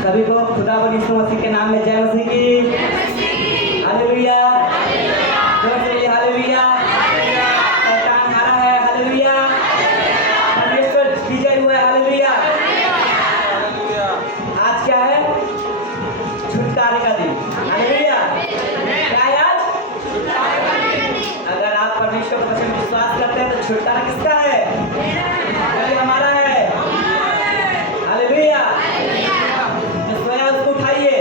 सभी को खुदा बनी यीशु मसीह के नाम में जय मसीह की। हालेलुया, जोर से बोलिए हालेलुया। शैतान हारा है, हालेलुया। परमेश्वर विजय हुआ है, हालेलुया। आज क्या है? छुटकारे का दिन, हालेलुया। क्या है आज? अगर आप परमेश्वर पर वचन विश्वास करते हैं तो छुटकारा किसका है? ये हमारा है, हालेलुया। जो सोया उसको उठाइए,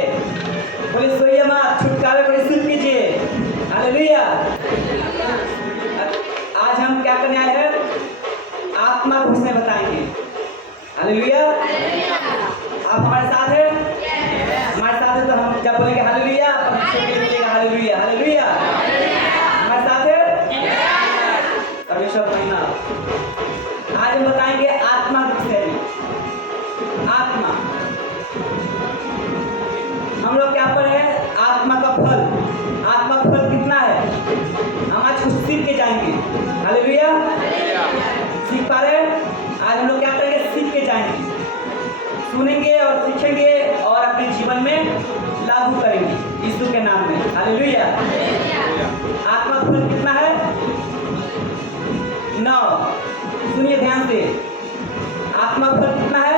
बोले सोइए मत, छुटकारे को रिसीव कीजिए, हालेलुया। आज हम क्या करने आए हैं? आत्मा को उसमें बताएंगे, हालेलुया। आप हमारे साथ हैं? हमारे साथ है तो हम जब बोलेंगे हालेलुया, परमेश्वर के लिए बोलेगा हालेलुया, हालेलुया। हमारे साथ है? परमेश्वर महिमा। आज हम बताएंगे आत्मा के विषय में। आत्मा, हम लोग क्या पर है? आत्मा का फल। आत्मा का फल कितना है? हम आज कुछ सीख के जाएंगे, हालेलुया। सीख पा रहे हैं? आज हम लोग क्या करेंगे? सीख के जाएंगे, सुनेंगे और सीखेंगे और अपने जीवन में लागू करेंगे यीशु के नाम में, हालेलुया। आत्मा का फल कितना है? 9। सुनिए ध्यान से, आत्मा का फल कितना है?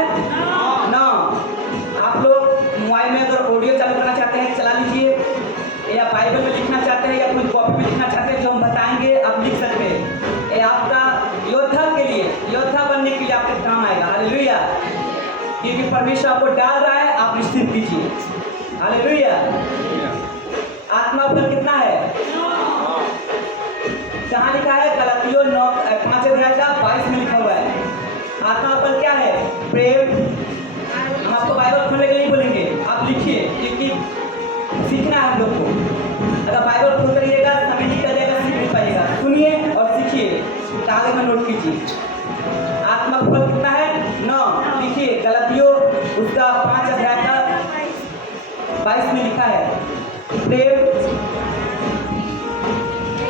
9। आप लोग मोबाइल में अगर ऑडियो चालू करना चाहते हैं चला लीजिए, या बाइबल में लिखना चाहते हैं या कोई कॉपी में लिखना चाहते हैं जो हम बताएंगे आप लिख सकते हैं। ये आपका योद्धा के लिए, योद्धा बनने के लिए आपके काम आएगा, हालेलुया। क्योंकि परमेश्वर आपको डाल रहा है, आप निश्चित कीजिए, हालेलुया। आत्मा फल कितना है? कहाँ लिखा है? गलातियों 5 अध्याय का 22 में लिखा हुआ है। आत्मा फल क्या है? प्रेम। हम आपको बाइबल खोलने के लिए बोलेंगे, आप लिखिए, क्योंकि सीखना है हम लोग को। अगर बाइबल खोल करिएगा समय निकल जाएगा, सीख नहीं पाइएगा। सुनिए और सीखिए, कागज में नोट कीजिए। आत्मा फल कितना है? 9। लिखिए, गलातियों उसका 5 अध्याय का 22 में लिखा है। प्रेम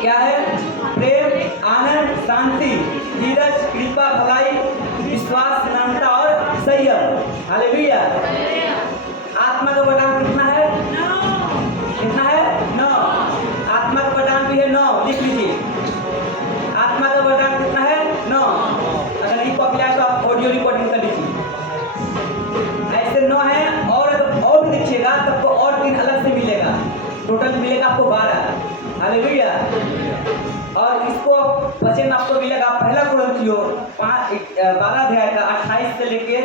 क्या है? प्रेम, आनंद, शांति, धीरज, कृपा, भलाई, विश्वास, नम्रता और संयम, हालेलुया। आत्मा का वरदान कितना है? कितना है? 9। आत्मा का वरदान भी है 9, लिख लीजिए। आत्मा का वरदान कितना है? 9। अगर नहीं कॉपी आए तो आप ऑडियो रिकॉर्डिंग कर लीजिए। ऐसे 9 है, और भी देखिएगा तब तो और 3 अलग से मिलेगा, टोटल मिलेगा आपको 12, हालेलुया। और इसको वचन आपको मिलेगा पहला कुरिन्थियों 12 अध्याय का 28 से लेके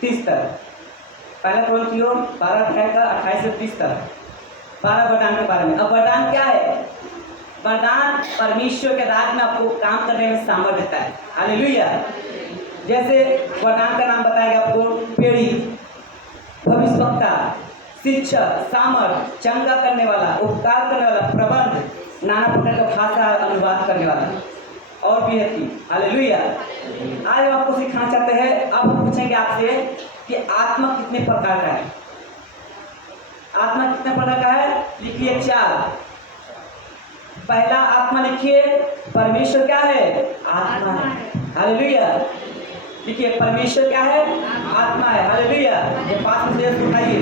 30 तक। पहला कुरिन्थियों 12 अध्याय का 28 से 30 तक 12 वरदान के बारे में। अब वरदान क्या है? वरदान परमेश्वर के राज में आपको काम करने में सामर्थ्य देता है, हालेलुया। जैसे वरदान का नाम बताएगा आपको, प्रेरित, भविष्यवक्ता, शिक्षक, सामर्थ, चंगा करने वाला, उपकार करने वाला, प्रबंध, नाना प्रकार का भाषा अनुवाद करने वाला और भी है, हालेलुया। आज हम आपको सिखाना चाहते हैं। अब हम पूछेंगे आपसे कि आत्मा कितने प्रकार का है? आत्मा कितने प्रकार का है? लिखिए 4। पहला आत्मा लिखिए, परमेश्वर क्या है? आत्मा है, हालेलुया। लिखिए, परमेश्वर क्या है? आत्मा है, हालेलुया। ये 5 में से उठाइए।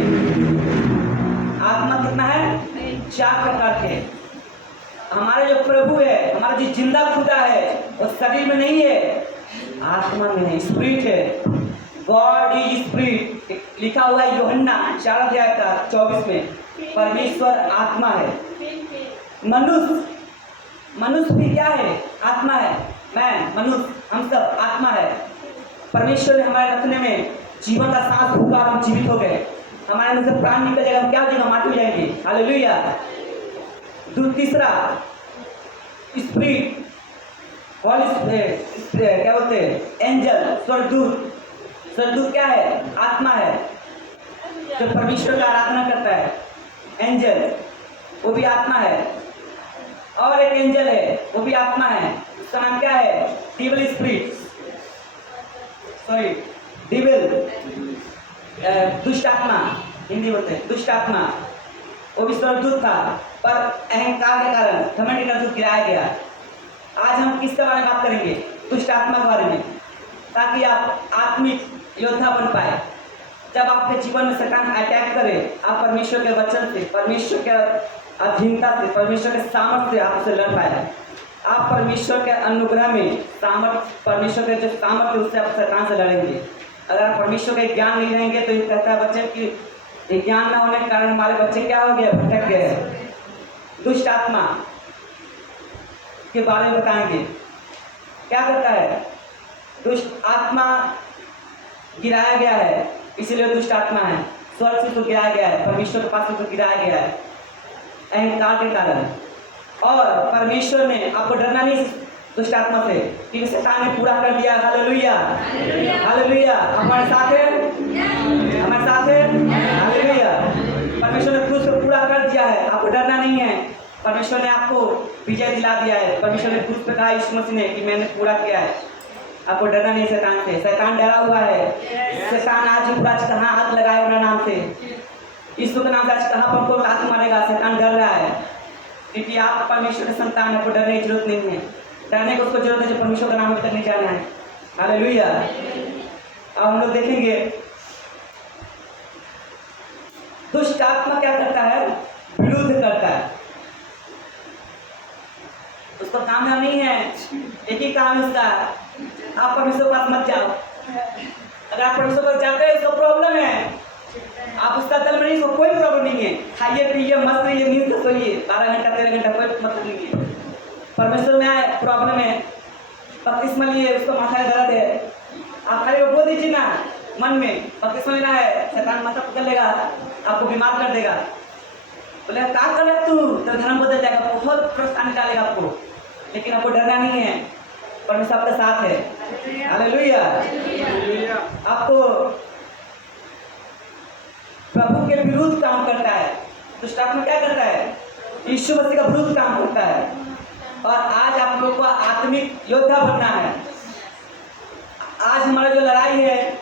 आत्मा कितना है? 4 प्रकार के। हमारे जो प्रभु है, हमारा जो जिंदा खुदा है, वो शरीर में नहीं है, आत्मा में है, स्पिरिट है। गॉड इज स्पिरिट, लिखा हुआ है यूहन्ना 4 अध्याय का 24 में। परमेश्वर आत्मा है। मनुष्य भी क्या है? आत्मा है। मैं, मनुष्य, हम सब आत्मा है। परमेश्वर ने हमारे रखने में जीवन का सांस फूंका, हम जीवित हो गए। हमारे अंदर से प्राण निकल जाएगा, हम क्या हो जाएगा? माटी हो जाएंगे, हालेलुया। तीसरा स्पिरिट, क्या बोलते हैं? एंजल, स्वर्गदूत। स्वर्गदूत क्या है? आत्मा है, जो परमेश्वर का आराधना करता है। एंजल, वो भी आत्मा है। और एक एंजल है, वो भी आत्मा है, उसका नाम क्या है? डिविल स्पिरिट, सॉरी डिविल, दुष्ट आत्मा, हिंदी बोलते हैं दुष्ट आत्मा। वो भी स्वर्गदूत था, पर अहंकार के कारण, घमंड के कारण गिराया गया। आज हम किसके बारे में बात करेंगे? दुष्ट आत्मा के बारे में, ताकि आप आत्मिक योद्धा बन पाए, जब आपके जीवन में शैतान अटैक करे, आप परमेश्वर के वचन से, परमेश्वर के अधीनता से, परमेश्वर के सामर्थ्य से आपसे लड़ पाए। आप परमेश्वर के अनुग्रह में परमेश्वर के जो सामर्थ्य उससे आप शैतान से लड़ेंगे। अगर आप परमेश्वर के ज्ञान नहीं रहेंगे तो ये कहता है बच्चे कि ज्ञान न होने के कारण हमारे बच्चे क्या हो गए, भटक गए। दुष्ट आत्मा के बारे में बताएंगे क्या करता है। दुष्ट आत्मा गिराया गया है, इसीलिए दुष्ट आत्मा है। स्वर्ग से तो गिराया गया है, परमेश्वर के पास से तो गिराया गया है अहंकार के कारण। और परमेश्वर ने आपको डरना नहीं दुष्ट आत्मा से, क्योंकि शैतान ने पूरा कर दिया। Hallelujah, hallelujah. हमारे साथ है, हमारे साथ है। हालेलुया। परमेश्वर ने क्रूस को पूरा कर दिया है, आपको डरना नहीं है। परमेश्वर ने आपको विजय दिला दिया है। परमेश्वर ने क्रूस पे कहा यीशु मसीह ने कि मैंने पूरा किया है, आपको डरना नहीं शैतान से। शैतान डरा हुआ है। शैतान आज ही पूरा कहाँ हाथ लगाए अपना नाम से, यीशु के नाम से आज कहाँ पर को लात मारेगा। शैतान डर रहा है, क्योंकि आप परमेश्वर के संतान, आपको डरने की जरूरत नहीं है। डरने को उसको जरूरत है जो परमेश्वर का नाम अभी तक नहीं जाना है। हालेलुया। अब हम लोग देखेंगे दुष्ट आत्मा क्या करता है, विरोध करता है। उसका काम धाम नहीं है, एक ही काम है उसका, आप परमेश्वर के पास मत जाओ। अगर आप परमेश्वर के पास जाते हैं उसको प्रॉब्लम है, आप उसका दल में नहीं, उसको कोई प्रॉब्लम नहीं है। खाइए पीजिए मस्त रहिए, नींद से सोइए 12 घंटा 13 घंटा, कोई मतलब नहीं है। परमेश्वर में आए प्रॉब्लम है, बपतिस्मा लिए, उसको माथा में दर्द है, आप खाली वो बोल दीजिए ना मन में बपतिस्मा लेना है, शैतान माथा पकड़ लेगा, आपको बीमार कर देगा। बोले क्या कर रहे तू, तो धर्म बदल जाएगा, बहुत परेशानी डालेगा आपको। लेकिन आपको डरना नहीं है, परमेश्वर आपके साथ है। हालेलुया। आपको प्रभु के विरुद्ध काम करता है। दुष्ट आत्मा क्या करता है, यीशु मसीह का विरुद्ध काम करता है। और आज आप लोगों को आत्मिक योद्धा बनना है। आज हमारा जो लड़ाई है,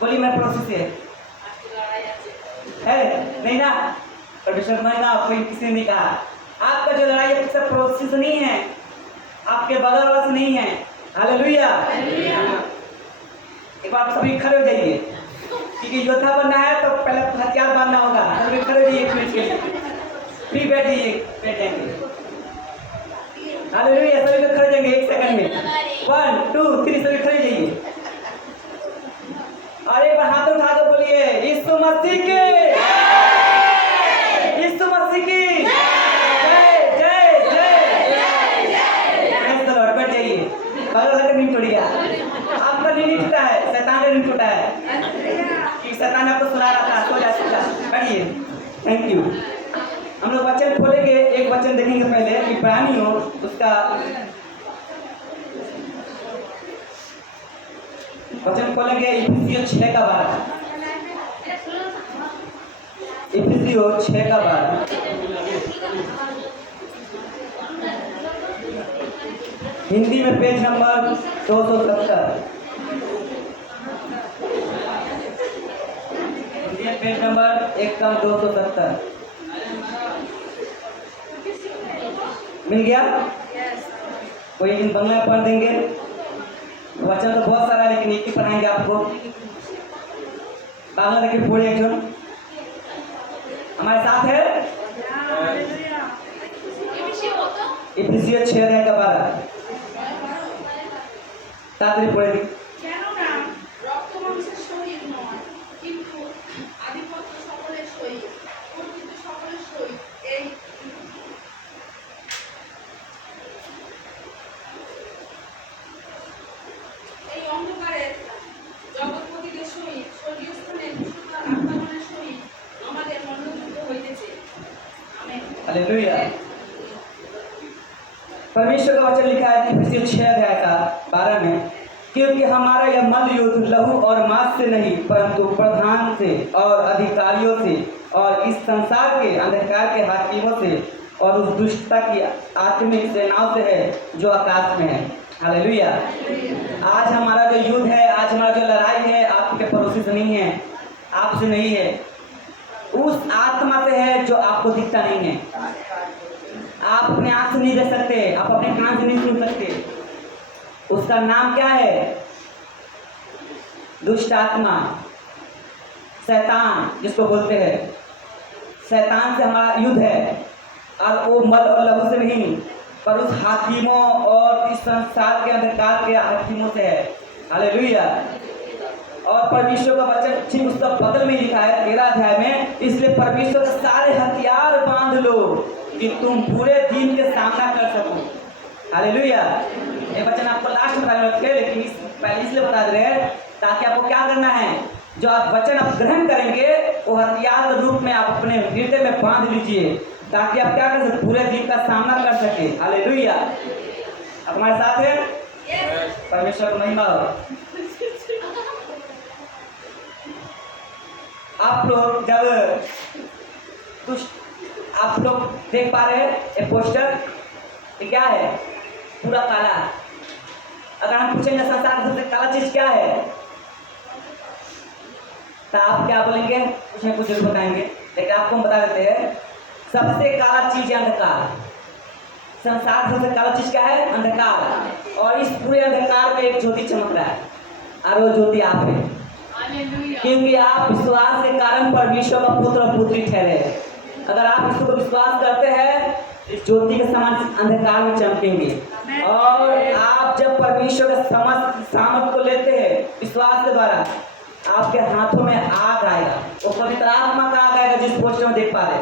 बोली मैं प्रोसेस है नहीं ना, परमेश्वर में ना, कोई किसी ने नहीं कहा। आपका जो लड़ाई है सब प्रोसेस नहीं है, आपके बगल वाला से नहीं है। हालेलुया। एक बार सभी खड़े हो जाइए, क्योंकि योद्धा बनना है तो पहले हथियार बांधना होगा। सभी खड़े हो जाइए, एक मिनट के लिए फ्री बैठ जाइए, बैठ जाएंगे। हालेलुया। सभी लोग खड़े जाएंगे 1 सेकंड में, 1 2 3 सभी खड़े जाइए। और एक बार हाथ उठा के बोलिए यीशु मसीह की, यीशु मसीह की जय जय जय। बैठ जाइए, बगल नींद टूट गया, आपका नींद टूटा है, शैतान का नींद टूटा है, कि शैतान आपको सुना रहा था, सो जा। बैठिए, थैंक यू। हम लोग वचन खोलेंगे, एक वचन देखेंगे पहले इब्रानियों, उसका वचन खोलेंगे इफिसियों 6 का 12। इफिसियों 6 का 12। हिंदी में पेज नंबर 270। हिंदी में पेज नंबर 270 मिल गया। कोई दिन बंगला पढ़ देंगे, वचन तो बहुत सारा है, लेकिन एक ही पढ़ाएंगे आपको। बांग्ला देखिए पूरे एक जन हमारे साथ है। इफिसियों 6 का 12 तातरी पढ़े। हालेलुया। परमेश्वर का वचन लिखा है इफिसियों 6 का 12 में, क्योंकि हमारा यह मल युद्ध लहू और मांस से नहीं, परंतु प्रधान से और अधिकारियों से और इस संसार के अंधकार के हाकिमों से और उस दुष्टता की आत्मिक सेनाओं से है जो आकाश में है। हालेलुया। आज हमारा जो युद्ध है, आज हमारा जो लड़ाई है, आपके पड़ोसी से नहीं है, आपसे नहीं है, उस आत्मा से है जो आपको दिखता नहीं है। आप अपने आंख से नहीं देख सकते, आप अपने कान से नहीं सुन सकते। उसका नाम क्या है, दुष्ट आत्मा। शैतान जिसको बोलते हैं, शैतान से हमारा युद्ध है। और वो मल और लहू से नहीं, पर उस हाकिमों और इस संसार के अंधकार के हाकिमों से है। हालेलुया। और परमेश्वर का वचन ठीक उसका बगल में लिखा है 13 अध्याय में, इसलिए परमेश्वर के सारे हथियार बांध लो कि तुम पूरे दिन के सामना कर सको। हालेलुया। ये वचन आपको लास्ट में बताने थे, लेकिन पहले इसलिए बता दे रहे हैं ताकि आपको क्या करना है, जो आप वचन आप ग्रहण करेंगे वो हथियार के रूप में आप अपने हृदय में बांध लीजिए, ताकि आप क्या कर सके, पूरे दिन का सामना कर सके। हालेलुया। आप हमारे साथ हैं? परमेश्वर की महिमा हो। आप लोग जब आप लोग देख पा रहे हैं ये पोस्टर, ये क्या है? पूरा काला। अगर हम पूछेंगे संसार में सबसे काला चीज क्या है, तो आप क्या बोलेंगे? कुछ न कुछ जरूर बताएंगे, लेकिन आपको हम बता देते हैं सबसे काला चीज है अंधकार। संसार सबसे काला चीज क्या है? अंधकार। और इस पूरे अंधकार में एक ज्योति चमक रहा है, और वो ज्योति आप है, क्योंकि आप विश्वास के कारण परमेश्वर का पुत्र और पुत्री ठहरे। अगर आप इसको विश्वास करते हैं, इस ज्योति के समान अंधकार में चमकेंगे। और आप जब परमेश्वर के सामर्थ को लेते हैं विश्वास के द्वारा, आपके हाथों में आग आएगा। वो पवित्र आत्मा का आग आएगा, जिस पोस्टर में देख पा रहे।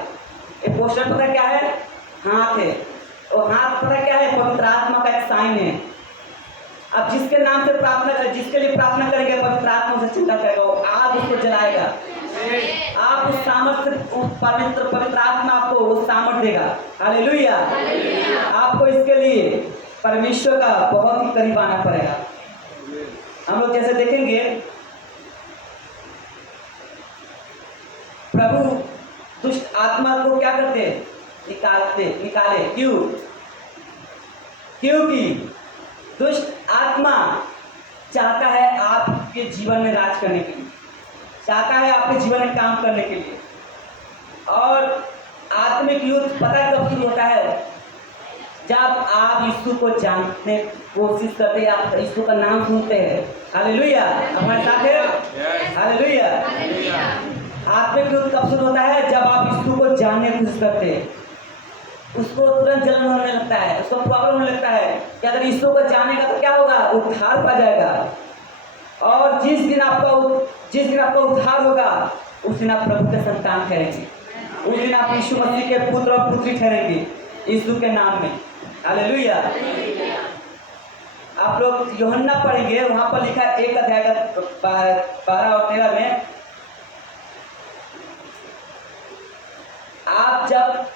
ये पोस्टर पता क्या है? हाथ है। और हाथ पता क्या है? पवित्र आत्मा का एक साइन है। अब जिसके नाम से प्रार्थना करें, जिसके लिए प्रार्थना करेंगे, पवित्र आत्मा से चिंता करेगा, वो आग उसको जलाएगा। आप उस सामर्थ्य, पवित्र आत्मा आपको उस सामर्थ्य देगा। हालेलुया। आपको इसके लिए परमेश्वर का बहुत ही करीब आना पड़ेगा। हम लोग जैसे देखेंगे, प्रभु दुष्ट आत्मा को क्या करते? निकाले। क्यों? क्योंकि दुष्ट आत्मा चाहता है आपके जीवन में राज करने के लिए, चाहता है आपके जीवन में काम करने के लिए। और आत्मिक युद्ध पता कब शुरू होता है? जब आप यीशु को जानने की कोशिश करते हैं, आप यीशु का नाम सुनते हैं। हालेलुया। हमारे साथ है? हालेलुया। आत्मिक युद्ध कब शुरू होता है? जब आप यीशु को जानने की कोशिश करते हैं। उसको तुरंत जलन होने लगता है, उसको प्रॉब्लम होने लगता है कि अगर यीशु को जानेगा तो क्या होगा? उद्धार पा जाएगा। और जिस दिन आपका उद्धार होगा, उस दिन आप प्रभु के संतान ठहरेंगे। उस दिन आप यीशु मसीह के पुत्र और पुत्री ठहरेंगे यीशु के नाम में। हालेलुया। आप लोग यूहन्ना पढ़ेंगे, वहां पर लिखा है 1 अध्याय का 12 और 13 में, आप जब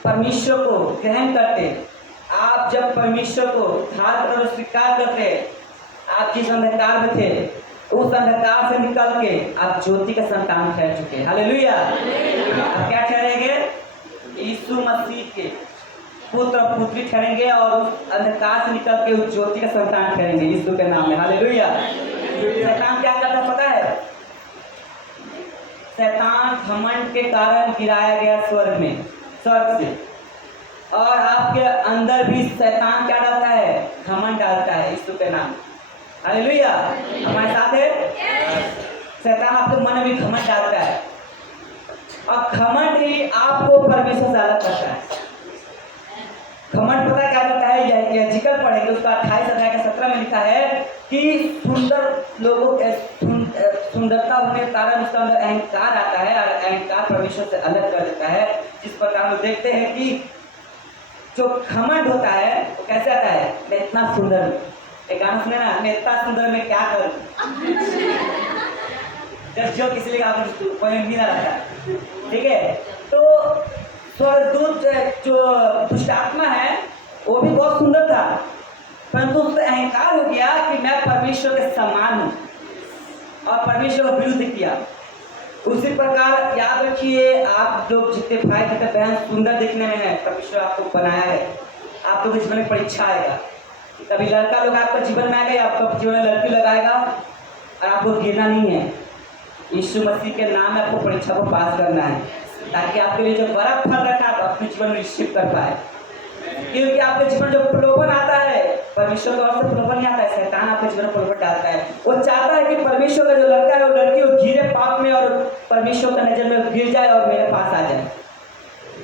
परमेश्वर को ग्रहण करते, आप जब परमेश्वर को उद्धार कर स्वीकार करते, आप जिस अंधकार में थे उस अंधकार से निकल के आप ज्योति का संतान ठहर चुके। हालेलुया। आप क्या ठहरेंगे? यीशु मसीह के पुत्र और पुत्री ठहरेंगे, और उस अंधकार से निकल के उस ज्योति का संतान ठहरेंगे यीशु के नाम में। हालेलुया। शैतान क्या करता पता है? शैतान घमंड के कारण गिराया गया स्वर्ग से, और आपके अंदर भी शैतान क्या डालता है? घमंड डालता है यीशु के नाम। हालेलुया। हमारे साथ है? शैतान आपके मन में घमंड डालता है, और घमंड ही आपको परमेश्वर से अलग करता है। घमंड पता क्या करता है? यह जिक्र पढ़ेंगे, उसका 28 अध्याय के 17 में लिखा है कि सुंदर लोगों के सुंदरता होने के कारण उसका अंदर अहंकार आता है, और अहंकार परमेश्वर से अलग कर देता है। जिस प्रकार हम देखते हैं कि जो घमंड होता है वो कैसे आता है? मैं इतना सुंदर हूँ। एक गाना सुने ना, मैं इतना सुंदर मैं क्या करूँ। जब जो किसी लिए आपको कोई मीना रहता है, ठीक है। तो स्वर्गदूत जो दुष्ट आत्मा है वो भी बहुत सुंदर था, परंतु उसका अहंकार हो गया कि मैं परमेश्वर के समान हूँ, और परमेश्वर का विरुद्ध किया। उसी प्रकार याद रखिए, आप लोग जितने भाई जितने बहन सुंदर दिखने में है, परमेश्वर आपको बनाया है। आप लोग जीवन में परीक्षा आएगा, कभी लड़का लोग आपका जीवन में आएगा, आपका जीवन में लड़की लगाएगा, और आपको गिरना नहीं है। यीशु मसीह के नाम में आपको परीक्षा को पास करना है, ताकि आपके लिए जो बड़ा फल रखा है आप अपने जीवन में रिसीव कर पाए। क्योंकि आपके जीवन जो प्रलोभन आता है, परमेश्वर की ओर से प्रलोभन नहीं आता है, शैतान आपके जीवन में प्रलोभन डालता है। वो चाहता है कि परमेश्वर का जो लड़का है वो लड़की वो गिरे पाप में और परमेश्वर का नजर में गिर जाए और मेरे पास आ जाए।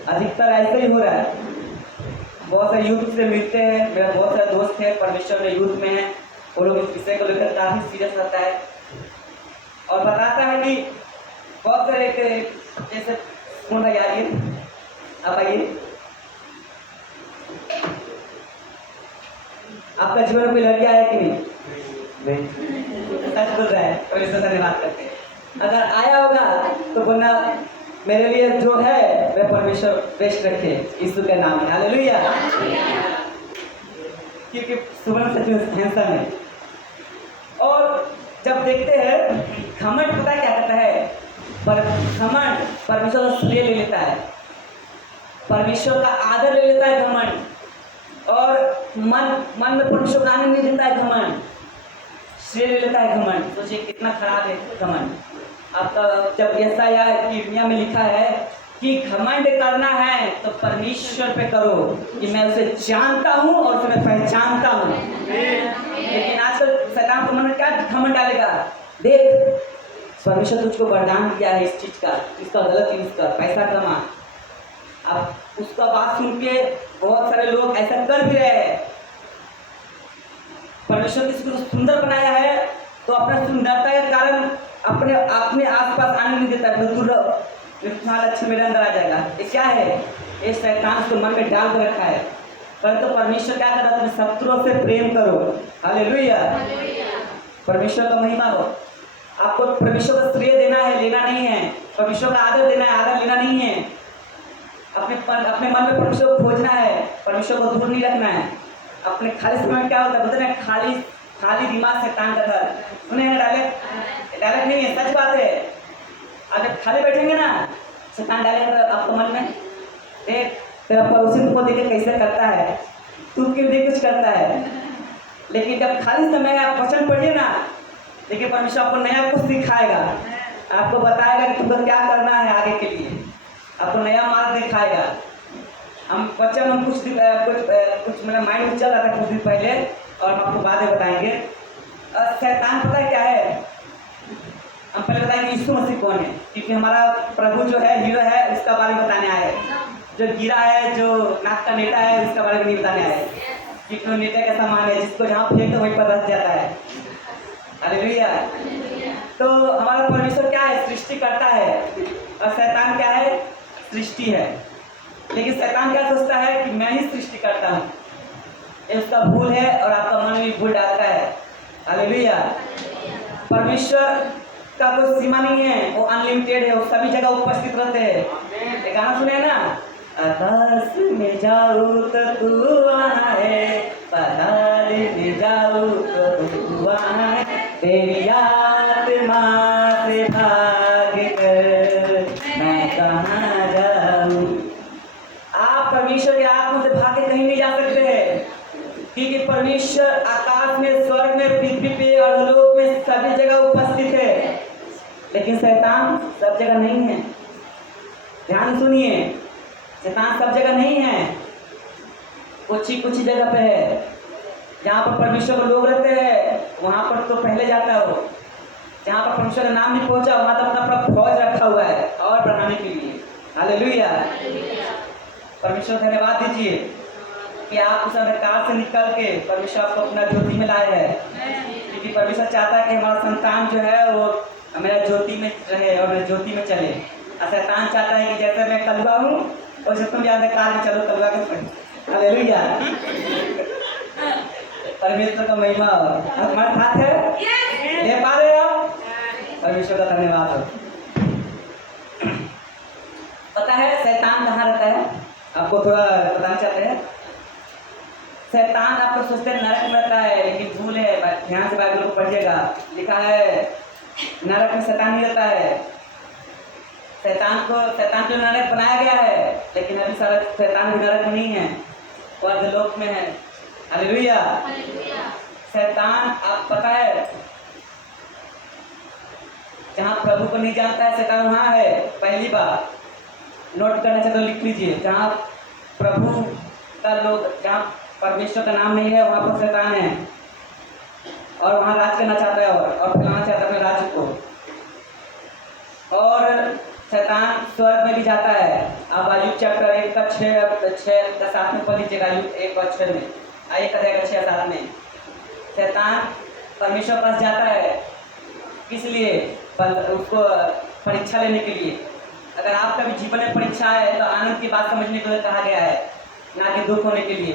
अधिकतर ऐसे ही हो रहा है। बहुत सारे यूथ से मिलते हैं, मेरा बहुत सारे दोस्त हैं परमेश्वर में यूथ में है, वो लोग इस विषय को लेकर काफी सीरियस रहता है और बताता है कि बहुत सारे जैसे कौन भाई आ रही है, आप आइए। आपका जीवन में कोई लड़की आया कि नहीं? सच बोल रहा है, परमेश्वर से बात करते हैं। अगर आया होगा तो बोलना मेरे लिए जो है वह परमेश्वर बेस्ट रखे, यीशु के नाम में, हालेलुया। क्योंकि सुवर्ण सच हैंडसम है। और जब देखते हैं घमंड पता क्या करता है, पर घमंड परमेश्वर का श्रेय ले लेता है, परमेश्वर का आदर ले लेता है घमंड, और मन में परमेश्वर का आनंद नहीं देता है घमंड, श्रेय ले लेता है घमंड। सोचिए कितना खराब है घमंड। आपका जब यशायाह की यिर्मयाह में लिखा है कि घमंड करना है तो परमेश्वर पे करो कि मैं उसे जानता हूँ और उसे मैं पहचानता हूँ। लेकिन आजकल शैतान को मन में क्या घमंड डालेगा, देख परमेश्वर तुझको वरदान दिया है इस चीज का, इसका गलत यूज कर, पैसा कमा। अब उसका बात सुन के बहुत सारे लोग ऐसा कर भी रहे हैं। परमेश्वर किसी को सुंदर बनाया है तो अपना सुंदरता के कारण अपने आसपास आने नहीं देता है, दूर तुम्हारा लक्ष्य मेरे अंदर आ जाएगा। ये क्या है? ये शैतान को मन में डाल कर रखा है। परंतु परमेश्वर क्या कर रहा है, तुम शत्रुओं से प्रेम करो, हालेलुया। परमेश्वर का महिमा हो। आपको परमेश्वर का श्रेय देना है, लेना नहीं है। परमेश्वर का आदर देना है, आदर लेना नहीं है। अपने मन में परमेश्वर को खोजना है, परमेश्वर को दूर नहीं रखना है। अपने खाली समय में क्या होता है बोलते हैं, खाली दिमाग शैतान का घर। सुने हैं डायरेक्ट नहीं है, सच बात है। अगर खाली बैठेंगे ना, शैतान डालेगा आपके मन में, देख तेरा पड़ोसी को देख कैसे करता है, तू क्यों देख कुछ करता है। लेकिन जब खाली समय आप वचन पढ़िए ना, देखिए परमेश्वर आपको नया कुछ सिखाएगा, आपको बताएगा कि तुमको क्या करना है आगे के लिए, आपको नया मार्ग दिखाएगा। हम कुछ मेरा माइंड में चल रहा था कुछ दिन पहले और हम आपको बातें बताएंगे। शैतान पता है क्या है, हम पहले बताएंगे यीशु मसीह कौन है, क्योंकि हमारा प्रभु जो है हीरो है उसका बारे में बताने आए हैं। जो गिरा है, जो नाक का नेता है उसका बारे में नहीं बताने आए, क्योंकि वो नेता का सामान है जिसको जहाँ फेंक तो वहीं पर रह जाता है, हालेलुया। तो हमारा परमेश्वर क्या है, सृष्टि करता है, और शैतान क्या है, सृष्टि है। लेकिन शैतान क्या सोचता है कि मैं ही सृष्टि करता हूँ, ये उसका भूल है और आपका मन भी भूल डालता है, हालेलुया। परमेश्वर का कोई सीमा नहीं है, वो अनलिमिटेड है, वो सभी जगह उपस्थित रहते हैं। एक गाना सुने ना, आकाश में जाऊँ तो तू वहाँ है, पाताल में जाऊँ तो तू वहाँ है, तेरी आत्मा से भाग कर मैं कहाँ जाऊँ। आप परमेश्वर के आत्मा से भाग के कहीं नहीं जा सकते हैं, क्योंकि परमेश्वर आकाश में, स्वर्ग में, पृथ्वी पे और लोक में सभी जगह उपस्थित है। लेकिन शैतान सब जगह नहीं है। ध्यान सुनिए, शैतान सब जगह नहीं है, कुछ ही जगह पे है। जहाँ पर परमेश्वर के लोग रहते हैं वहाँ पर तो पहले जाता है वो। जहाँ पर परमेश्वर का नाम नहीं पहुँचा वहाँ तो अपना फौज रखा हुआ है और बढ़ाने के लिए, हालेलुया। परमेश्वर धन्यवाद दीजिए कि आप उस अंधकार से निकल के परमेश्वर आपको अपना ज्योति में लाए है, क्योंकि परमेश्वर चाहता है कि हमारा संतान जो है वो मेरा ज्योति में रहे और मेरे ज्योति में चले। और शैतान चाहता है कि जैसे मैं कलुआ हूँ वैसे तुम भी अंधकार में चलो कलुआ के पढ़, हालेलुया। परमेश्वर का महिमा हो। हमारे साथ है, ले पा रहे हो, परमेश्वर का धन्यवाद हो। पता है शैतान कहाँ रहता है, आपको थोड़ा बताना चाहते हैं। शैतान आप तो सोचते हैं नरक में रहता है, लेकिन भूल है, ध्यान से बाइबल को पढ़िएगा, लिखा है नरक में शैतान ही रहता है। शैतान को नरक बनाया गया है, लेकिन अभी सारा शैतान भी नरक में नहीं है, स्वर्ग लोक में है, हालेलुया। शैतान आप पता है जहाँ प्रभु को नहीं जानता है शैतान वहाँ है। पहली बार नोट करना चाहते तो लिख लीजिए, जहाँ प्रभु का लोग, जहाँ परमेश्वर का नाम नहीं है वहाँ पर शैतान है, और वहाँ राज करना चाहता है और फैलाना चाहता है अपने राज्य को। और शैतान स्वर्ग में भी जाता है। अब आयुब चैप्टर 1 का 6 में पढ़ लीजिएगा। आयुब 1 और 6 में, 1 अध्याय का 6-7 में शैतान परमेश्वर पास जाता है। किस लिए? उसको परीक्षा लेने के लिए। अगर आपका भी जीवन में परीक्षा है तो आनंद की बात समझने के लिए कहा गया है, ना कि दुख होने के लिए।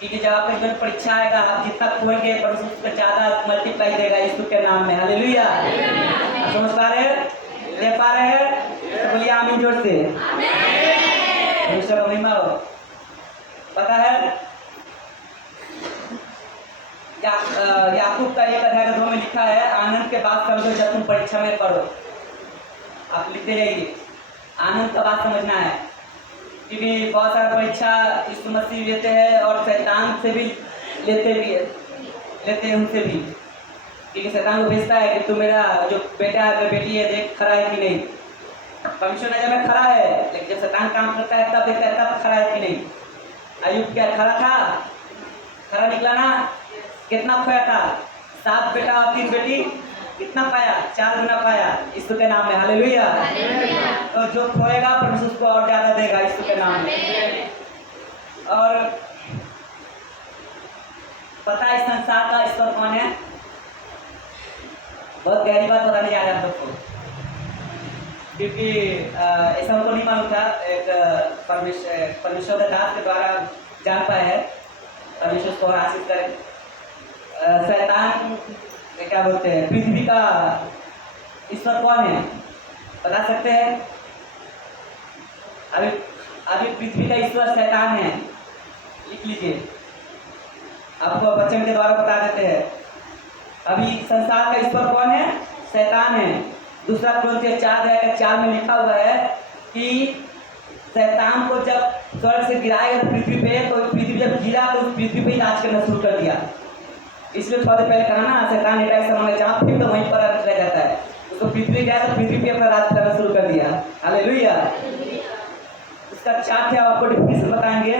क्योंकि जब आपका जीवन परीक्षा आएगा, आप जितना खोएंगे पर उसका ज़्यादा मल्टीप्लाई देगा यीशु के नाम में। हालेलुया। समझ पा रहे हैं? देख पा रहे हैं? तो बोलिए आमीन जोर से। महिमा हो। पता है याकूब का 1 अध्याय 2 में लिखा है, आनंद के बाद समझो जब तुम परीक्षा में पढ़ो। आप लिखते जाइए, आनंद का बात समझना है। क्योंकि बहुत सारा परीक्षा यीशु मसीह लेते हैं और शैतान से भी लेते हैं उनसे भी। क्योंकि शैतान को भेजता है कि तू मेरा जो बेटा है बेटी है देख खरा है कि नहीं। परमेश्वर नजर में खरा है, लेकिन जब शैतान काम करता है तब देखता है तब खरा है कि नहीं। आयुब क्या खरा था? खरा निकला ना? कितना खोया था? 7 बेटा और 3 बेटी। कितना पाया? 4 गुना पाया यीशु के नाम में। हालेलुया। तो जो खोएगा परमेश्वर उसको और ज्यादा देगा यीशु के नाम में। और पता है इस संसार का ईश्वर कौन है? बहुत गहरी बात बताने जा रहे हैं आप लोग को, क्योंकि ऐसा हमको नहीं मालूम था। एक परमेश्वर के दास के द्वारा जान पाए हैं। परमेश्वर को आशीष करें। शैतान क्या बोलते हैं, पृथ्वी का ईश्वर कौन है? बता सकते हैं? अभी पृथ्वी का ईश्वर शैतान है। लिख लीजिए, आपको वचन के द्वारा बता देते हैं। अभी संसार का ईश्वर कौन है? शैतान है। दूसरा कुरिन्थियों 4 में लिखा हुआ है कि शैतान को जब स्वर्ग से गिराएगा पृथ्वी पे, तो पृथ्वी जब गिरा तो उस पृथ्वी पे ही राज करना शुरू कर दिया। इसलिए थोड़ा देर पहले कहा ना, शैतान एक ऐसा मांगे जहाँ फिर तो वहीं पर रह जाता है। उसको पृथ्वी गया तो पृथ्वी पे अपना राज करना शुरू कर दिया। हालेलुया। इसका चार्ट है, आपको डिफिनेशन बताएंगे।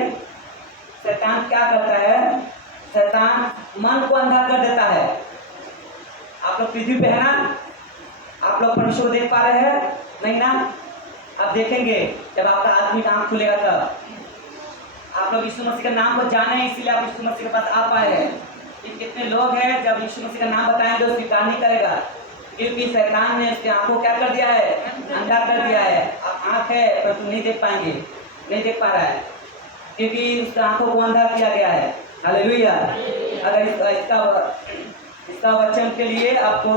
शैतान क्या करता है? शैतान मन को अंधा कर देता है। आप लोग पृथ्वी पे है ना? आप लोग परमेश्वर को देख पा रहे हैं? नहीं ना? आप देखेंगे जब आपका आदमी का आंख खुलेगा तब। आप लोग यीशु मसीह का नाम को जाने, इसीलिए आप यीशु मसीह के पास आ पाए हैं। कितने लोग हैं जब यीशु मसीह का नाम बताएंगे तो स्वीकार नहीं करेगा, क्योंकि शैतान ने उसकी आंखों को क्या कर दिया है? अंधा कर दिया है। अब आंख है पर तुम नहीं देख पाएंगे, नहीं देख पा रहा है, क्योंकि उसका आंखों को अंधा किया गया है। हालेलुया। अगर इसका वचन के लिए आपको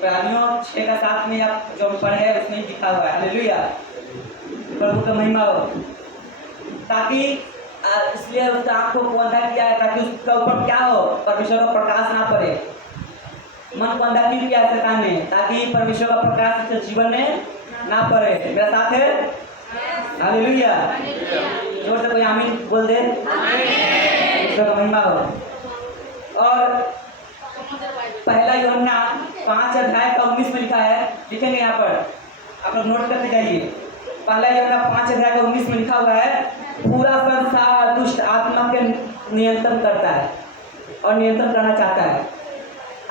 प्राणियों 6:7 में आप जो पढ़े हैं उसमें लिखा हुआ है। हालेलुया। प्रभु का महिमा हो। ताकि इसलिए उसका आंखों को अंधा किया है, ताकि उसका ऊपर क्या हो? परमेश्वर का प्रकाश ना पड़े। मन को अंधा क्यों किया है शैतान ने? ताकि परमेश्वर का प्रकाश उसके जीवन में ना पड़े। मेरा साथ है? हालेलुया। जोर से कोई आमीन बोल दे। परमेश्वर का महिमा हो। और पहला यूहन्ना 5 अध्याय का 19 में लिखा है, लिखेंगे यहाँ पर, आप लोग नोट करते जाइए। पहला यूहन्ना 5 अध्याय का 19 में लिखा हुआ है, पूरा संसार दुष्ट आत्मा के नियंत्रण करता है और नियंत्रण करना चाहता है।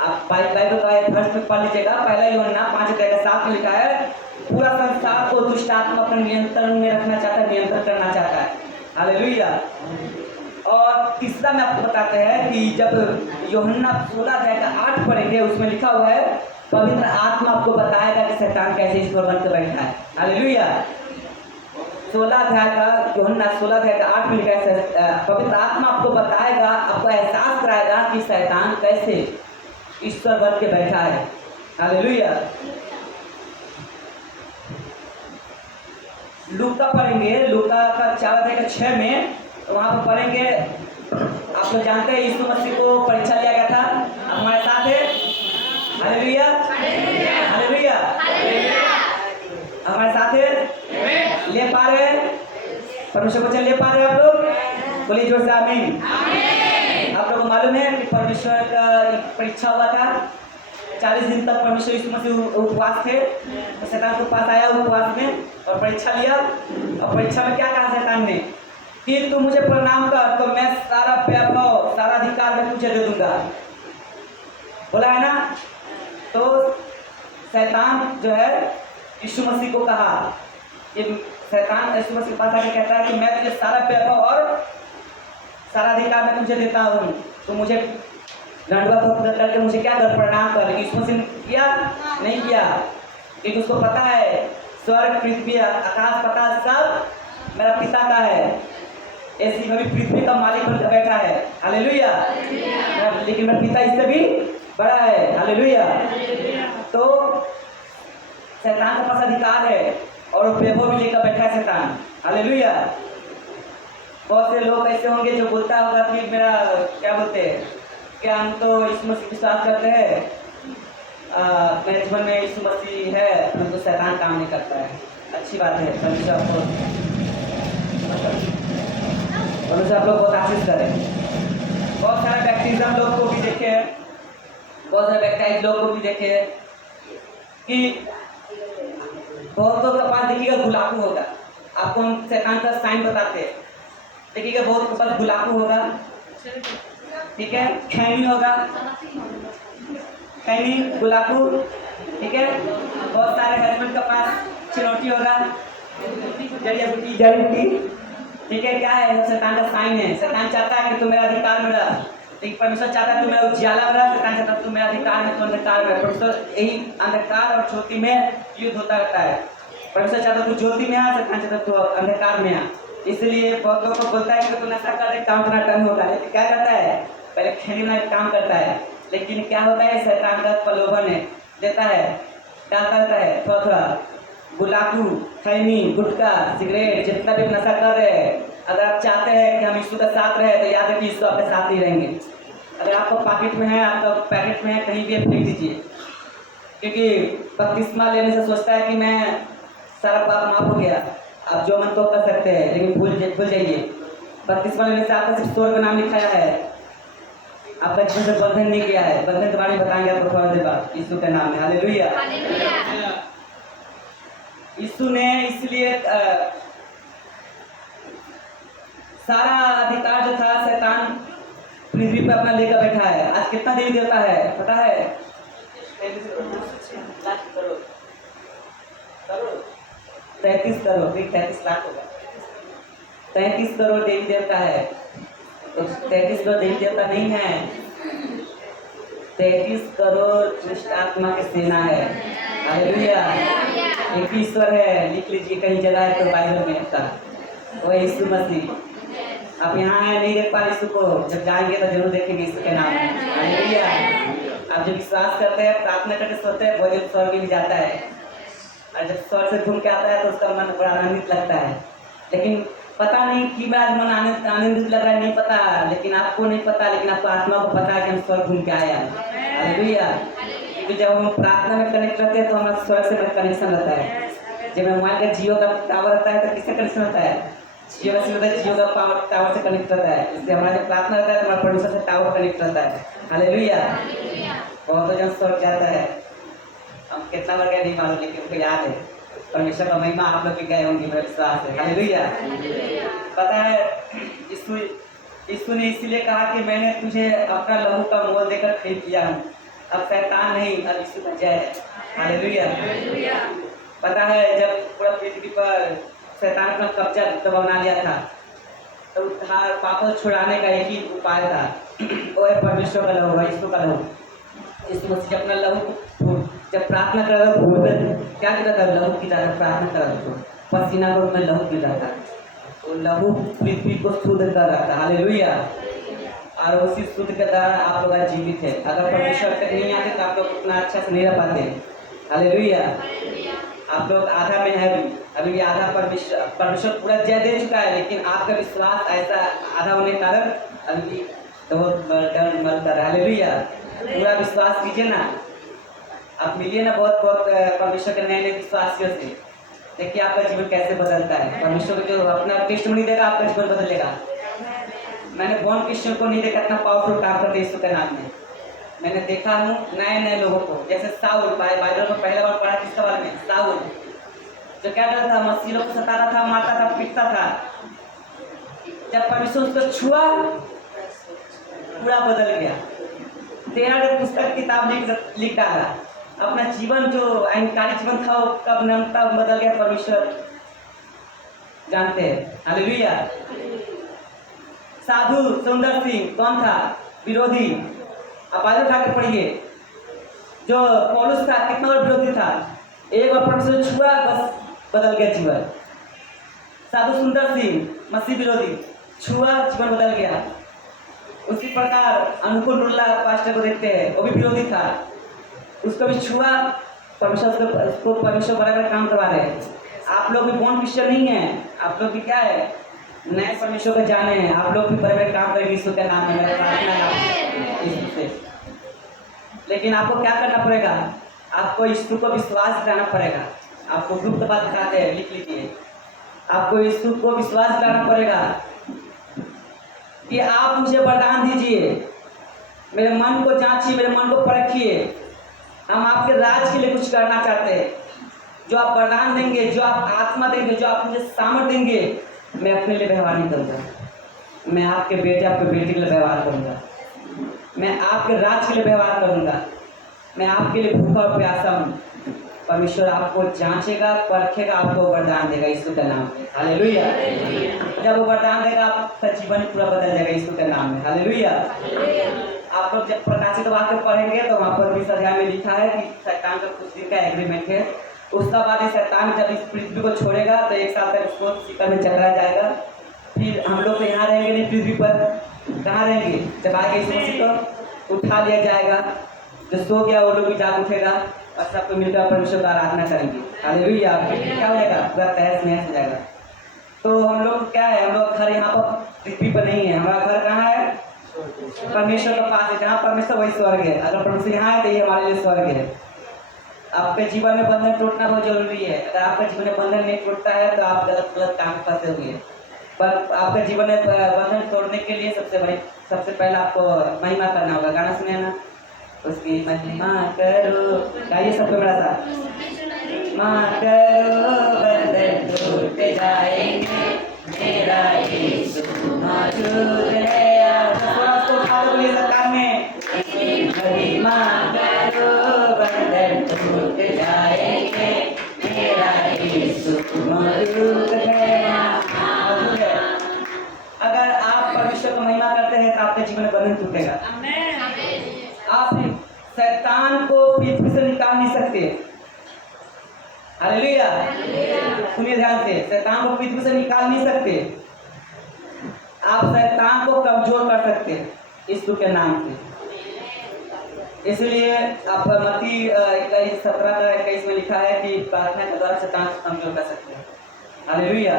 आप बाइबल का वर्ष में पढ़ लीजिएगा। पहला यूहन्ना 5 अध्याय का 7 में लिखा है, पूरा संसार को दुष्ट आत्मा अपने नियंत्रण में रखना चाहता है, नियंत्रण करना चाहता है। हालेलुया। और तीसरा में आपको बताते हैं कि जब यूहन्ना 16 अध्याय का 8 पढ़ेंगे, उसमें लिखा हुआ है, पवित्र आत्मा आपको बताएगा कि शैतान कैसे इस पर बनकर बैठा है। हालेलुया। 16 अध्याय का यूहन्ना 16 अध्याय का 8 में लिखा है, पवित्र आत्मा आपको बताएगा, आपको एहसास कराएगा कि शैतान कैसे ईश्वर बन के बैठा है। हालेलुया। लूका पढ़ेंगे, लूका का 4 अध्याय का 6 में, वहाँ पर पढ़ेंगे। आप लोग जानते हैं यीशु मसीह को परीक्षा लिया गया था। हमारे साथ है? हालेलुया। हालेलुया। हमारे साथ है? ले पा रहे हैं? परमेश्वर वचन ले पा रहे हैं आप लोग? बोलिए जोर से आमीन। आप लोगों को मालूम है कि परमेश्वर का परीक्षा हुआ था। 40 दिन तक परमेश्वर यीशु मसीह उपवास थे। तो शैतान के पास आया उपवास में और परीक्षा लिया। और परीक्षा में क्या कहा शैतान ने कि तू मुझे प्रणाम कर तो मैं सारा वैभव, सारा अधिकार मैं तुझे दे दूंगा। बोला है ना? तो शैतान जो है यीशु मसीह को कहा, ये शैतान यीशु मसीह के पास आके कहता है कि मैं तुझे सारा वैभव और सारा अधिकार मैं तुझे देता हूँ, तो मुझे दंडवत करके मुझे क्या कर, प्रणाम कर। यीशु मसीह ने किया? नहीं किया, क्योंकि उसको पता है स्वर्ग पृथ्वी आकाश पाताल सब मेरा पिता का है, ऐसी मैं भी पृथ्वी का मालिक बनकर बैठा है। हालेलुया। लेकिन मेरा पिता इससे भी बड़ा है। हालेलुया। तो शैतान के पास अधिकार है और वैभव भी लेकर बैठा है शैतान। हालेलुया। बहुत से लोग ऐसे होंगे जो बोलता होगा कि मेरा क्या बोलते हैं, क्या हम तो यीशु मसीह विश्वास करते हैं, मेरे जीवन में यीशु मसीह है, परंतु शैतान काम नहीं करता है। अच्छी बात है, परमेश्वर आप लोग बहुत आशीष करें। बहुत सारे बैक्टीरिया लोग को भी देखे, बहुत सारे बैक्टीरिया लोग को भी देखे कि बहुत लोग का पास देखिएगा गुलाबू होगा। आपको हम शैतान का साइन बताते हैं, देखिएगा बहुत के पास गुलाबू होगा, ठीक है, खैनी होगा, खैनी गुलाबू, ठीक है। बहुत सारे हस्बैंड का पास चिरौटी होगा, जड़ी बूटी, ठीक है। क्या है? शैतान का साइन है। शैतान चाहता है कि तुम मेरा अधिकार में रह, लेकिन परमेश्वर चाहता है तुम मेरा उजियाला में रह। शैतान चाहता है तुम मेरा अधिकार में, तो अंधकार में। परमेश्वर यही अंधकार और ज्योति में युद्ध होता रहता है। परमेश्वर चाहता है तू ज्योति में आ, शैतान चाहता है तू अंधकार में आ। इसलिए बहुत लोग को बोलता है कि तू नशा कर, काम करना कम होगा, लेकिन क्या करता है? पहले खेली में काम करता है, लेकिन क्या होता है? शैतान का प्रलोभन है, देता है, क्या करता है? थोड़ा थोड़ा गुलाबू, खैनी, गुटखा, सिगरेट, जितना भी नशा कर रहे हैं, अगर आप चाहते हैं कि हम यीशु का साथ रहे तो याद रखिए यीशु आपके साथ नहीं रहेंगे। अगर आपको पॉकेट में है, आपका पैकेट में है, कहीं भी फेंक दीजिए, क्योंकि बपतिस्मा लेने से सोचता है कि मैं सारा पाप माफ हो गया, आप जो मन तो कर सकते हैं, लेकिन भूल जाइए। बपतिस्मा लेने से आपका सिर्फ स्वर्ग का नाम लिखाया है, आपका जीवन से बंधन नहीं किया है। बंधन के बारे में बताएंगे आपको थोड़ा देर बाद यीशु के नाम में। हालेलुया। यीशु ने इसलिए सारा अधिकार जो था शैतान पृथ्वी पर अपना लेकर बैठा है। आज कितना देवी देवता है पता है? 33 करोड़, 33 लाख होगा, 33 करोड़ देवी देवता है। तो 33 करोड़ देवी देवता नहीं है, 33 करोड़ दुष्ट आत्मा की सेना है। हालेलुया। एक ईश्वर है, लिख लीजिए कहीं जगह है तो बाइबल में था, वो यीशु मसीह। आप यहाँ हैं, नहीं देख पा यीशु को, जब जाएंगे तो जरूर देखेंगे यीशु के नाम में। हालेलुया। आप जो विश्वास करते हैं, प्रार्थना करके सोते हैं, वो स्वर्ग भी जाता है, और जब स्वर्ग से घूम के आता है तो उसका मन बड़ा आनंदित लगता है। लेकिन पता नहीं कि मेरा मन आनंदित लग रहा है, नहीं पता, लेकिन आपको नहीं पता, लेकिन आपको आत्मा को पता है कि हम स्वर्ग घूम के आए हैं। हालेलुया। क्योंकि जब हम प्रार्थना में कनेक्ट रहते हैं तो हमारा स्वर्ग से कनेक्शन रहता है। जब मोबाइल का जियो का टावर रहता है तो किससे कनेक्शन होता है? जियो से होता है, जियो का पावर टावर से कनेक्ट रहता है। इसलिए हमारा जब प्रार्थना रहता है तो हमारा परमेश्वर से टावर कनेक्ट रहता है। हालेलुया। बहुत जन स्वर्ग जाता है, हम कितना बार गए नहीं मालूम, लेकिन उनको याद है। परमेश्वर का महिमा आप लोग भी गए होंगे, मेरे विश्वास है। हालेलुया। पता है यीशु ने इसलिए कहा कि मैंने तुझे अपना लहू का मोल देकर खरीद लिया हूँ। अब शैतान नहीं, अब यीशु का जय है। हालेलुया। पता है जब पूरा पृथ्वी पर शैतान अपना कब्जा बना लिया था, तो उद्धार पापों छुड़ाने का एक ही उपाय था, वो है परमेश्वर का लहू, यीशु का लहू। यीशु मसीह अपना लहू जब प्रार्थना कर रहा था, क्या गिरा था? लहू गिरा था। प्रार्थना कर रहा था, पसीना को में लहू गिर रहा था, तो लहू पृथ्वी को शुद्ध कर रहा था। हालेलुया। और उसी शुद्ध के द्वारा आप लोग जीवित है। अगर परमेश्वर तक नहीं आते तो आप लोग उतना अच्छा से नहीं रह पाते। हालेलुया। आप लोग आधा में है, अभी भी आधा परमेश्वर पूरा जय दे चुका है, लेकिन आपका विश्वास ऐसा आधा होने के कारण अभी भी तो डर मरता है। हालेलुया। पूरा विश्वास कीजिए ना, आप मिलिए ना बहुत परमेश्वर के नए नए विश्वासियों से, देखिए आपका जीवन कैसे बदलता है। परमेश्वर को जो अपना टेस्टमनी देगा, आपका जीवन बदलेगा। मैंने बॉर्न क्रिश्चियन को नहीं देखा इतना पावरफुल काम करते यीशु के नाम में। मैंने देखा हूँ नए नए लोगों को, जैसे साउल, बाइबल में पहले बार पढ़ा किसके बारे में? साउल, जो क्या करता था? मसीहों को सताता था, मारता था, पीटता था। जब परमेश्वर उसको छुआ, पूरा बदल गया। 13 पुस्तक किताब लिख डाला। अपना जीवन जो अहंकारी जीवन था वो कब नम्रता बदल गया परमेश्वर जानते हैं। हालेलुया। साधु सुंदर सिंह कौन था? विरोधी। आप आगे उठा के पढ़िए। जो पौलुस था कितना बड़ा विरोधी था, एक बार परमेश्वर छुआ बस बदल गया जीवन। साधु सुंदर सिंह मसीह विरोधी, छुआ जीवन बदल गया। उसी प्रकार अनुकूल रुल्ला पास्टर को देखते हैं, वो भी विरोधी था, उसको भी छुआ, परमेश्वर उसको परमेश्वर बराबर काम करवा रहे हैं। आप लोग भी बॉन्ड क्रिश्चियन नहीं है, आप लोग भी क्या है, नए परमेश्वर को जाने हैं, आप लोग भी बराबर काम करेंगे यीशु के नाम में, मेरा प्रार्थना है यीशु से। लेकिन आपको क्या करना पड़ेगा? आपको यीशु को विश्वास दिलाना पड़ेगा। आपको गुप्त बात दिखाते हैं, लिख लीजिए। आपको यीशु को विश्वास दिलाना पड़ेगा कि आप मुझे वरदान दीजिए, मेरे मन को जांचिए, मेरे मन को परखिए, हम आपके राज के लिए कुछ करना चाहते हैं। जो आप वरदान देंगे, जो आप आत्मा देंगे, जो आप मुझे सामर्थ देंगे, मैं अपने लिए व्यवहार नहीं करूँगा, मैं आपके बेटे आपके बेटी के लिए व्यवहार करूँगा, मैं आपके राज के लिए व्यवहार करूँगा, मैं आपके लिए भूखा और प्यासा हूँ। परमेश्वर आपको जांचेगा, परखेगा, आपको वरदान देगा यीशु के नाम में। हालेलुया। जब वो वरदान देगा आपका जीवन पूरा बदल जाएगा यीशु के नाम में। हालेलुया। आप लोग जब प्रकाशित वाक्य पढ़ेंगे तो वहाँ पर 20 अध्याय में लिखा है कि शैतान का कुछ दिन का एग्रीमेंट है। उसका बाद शैतान जब इस पृथ्वी को छोड़ेगा तो 1 साल तक उसको शिकल में चकरा जाएगा। फिर हम लोग तो यहाँ रहेंगे नहीं पृथ्वी पर, कहाँ रहेंगे? जब आगे यीशु मसीह को उठा लिया जाएगा, जो सो गया वो लोग भी जाग उठेगा और सबको मिलकर परमेश्वर का आराधना करेंगे। हालेलुया। क्या हो जाएगा? पूरा तहस नहस हो जाएगा। तो हम लोग क्या है, हम लोग घर यहाँ पर पृथ्वी पर नहीं है, हमारा घर कहाँ है? परमेश्वर के पास है। जहाँ परमेश्वर वही स्वर्ग है। अगर परमेश्वर यहाँ है तो ये हमारे लिए स्वर्ग है। आपके जीवन में बंधन टूटना बहुत जरूरी है। अगर आपका जीवन में बंधन नहीं टूटता है तो आप गलत गलत काम फंसे हुए। पर आपके जीवन में बंधन तोड़ने के लिए सबसे पहले आपको महिमा करना होगा। गाना सुने ना, उसकी महिमा करो, गाइए सबको मेरा साथ। महिमा करो बंधन टूट जाएंगे, मेरा यीशु मौजूद है। उसको उठा दो बोलिए सरकार में, महिमा करो बंधन टूट जाएंगे, मेरा यीशु मौजूद है। अगर आप परमेश्वर को महिमा करते हैं तो आपके जीवन में बंधन टूटेगा। आप शैतान को पृथ्वी से निकाल नहीं सकते। हालेलुया। सुनिए ध्यान से, शैतान को पृथ्वी से निकाल नहीं सकते। आप शैतान को कमजोर कर सकते हैं यीशु के नाम से। इसलिए आप मत्ती 17:21 में लिखा है कि प्रार्थना के द्वारा शैतान को कमजोर कर सकते हैं। हालेलुया।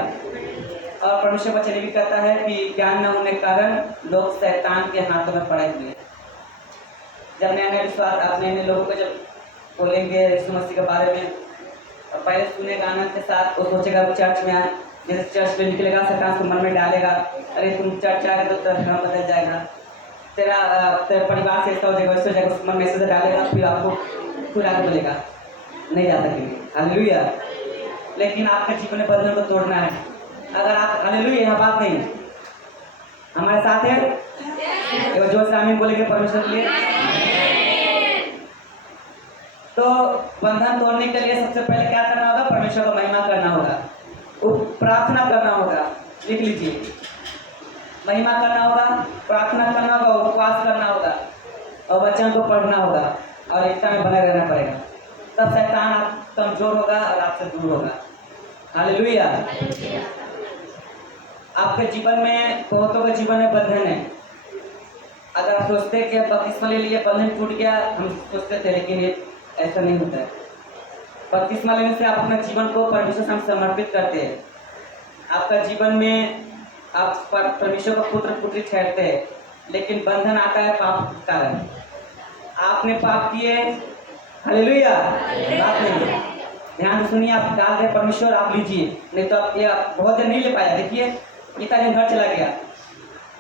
और परमेश्वर वचन भी कहता है कि ज्ञान न होने के कारण लोग शैतान के हाथों में पड़े हुए। जब नया नया विश्वास आप नए लोगों को जब बोलेंगे यीशु मसीह के बारे में, पहले सुनेगा आनंद के साथ, वो सोचेगा वो चर्च में आए, जैसे चर्च में निकलेगा शैतान को मन में डालेगा, अरे तुम चर्च आ गए तो तेरा धर्म बदल जाएगा, तेरा परिवार से ऐसा हो जाएगा, वैसे हो जाएगा, उसको मन में ऐसे डालेगा, फिर आपको खुद आके बोलेगा नहीं जा सकेंगे। हालेलुया। लेकिन आपके जीवन में बंधन को तोड़ना है। अगर आप हालेलुया, यह बात नहीं हमारे साथ है, एक जोर से आमीन बोलेंगे परमेश्वर के लिए। तो बंधन तोड़ने के लिए सबसे पहले क्या करना होगा? परमेश्वर को महिमा करना होगा, प्रार्थना करना होगा। लिख लीजिए, महिमा करना होगा, प्रार्थना करना होगा, उपवास करना होगा और वचन को पढ़ना होगा और एकता में बने रहना पड़ेगा। तब शैतान आप कमजोर होगा और आपसे दूर होगा। हालेलुया। आपके जीवन में, बहुतों के जीवन में बंधन है। अगर आप सोचते हैं कि बपतिस्मा ले लिए बंधन टूट गया, हम सोचते थे, लेकिन ये ऐसा नहीं होता है। बपतिस्मा लेने से आप अपने जीवन को परमेश्वर से समर्पित करते हैं। आपका जीवन में आप परमेश्वर का पुत्र पुत्री ठहरते हैं, लेकिन बंधन आता है पाप के कारण। आपने पाप किए, हालेलुया, बात नहीं, ध्यान से सुनिए। आप डाल दे परमेश्वर, आप लीजिए, नहीं तो आप ये बहुत देर नहीं ले पाया। देखिए इतना दिन घर चला गया।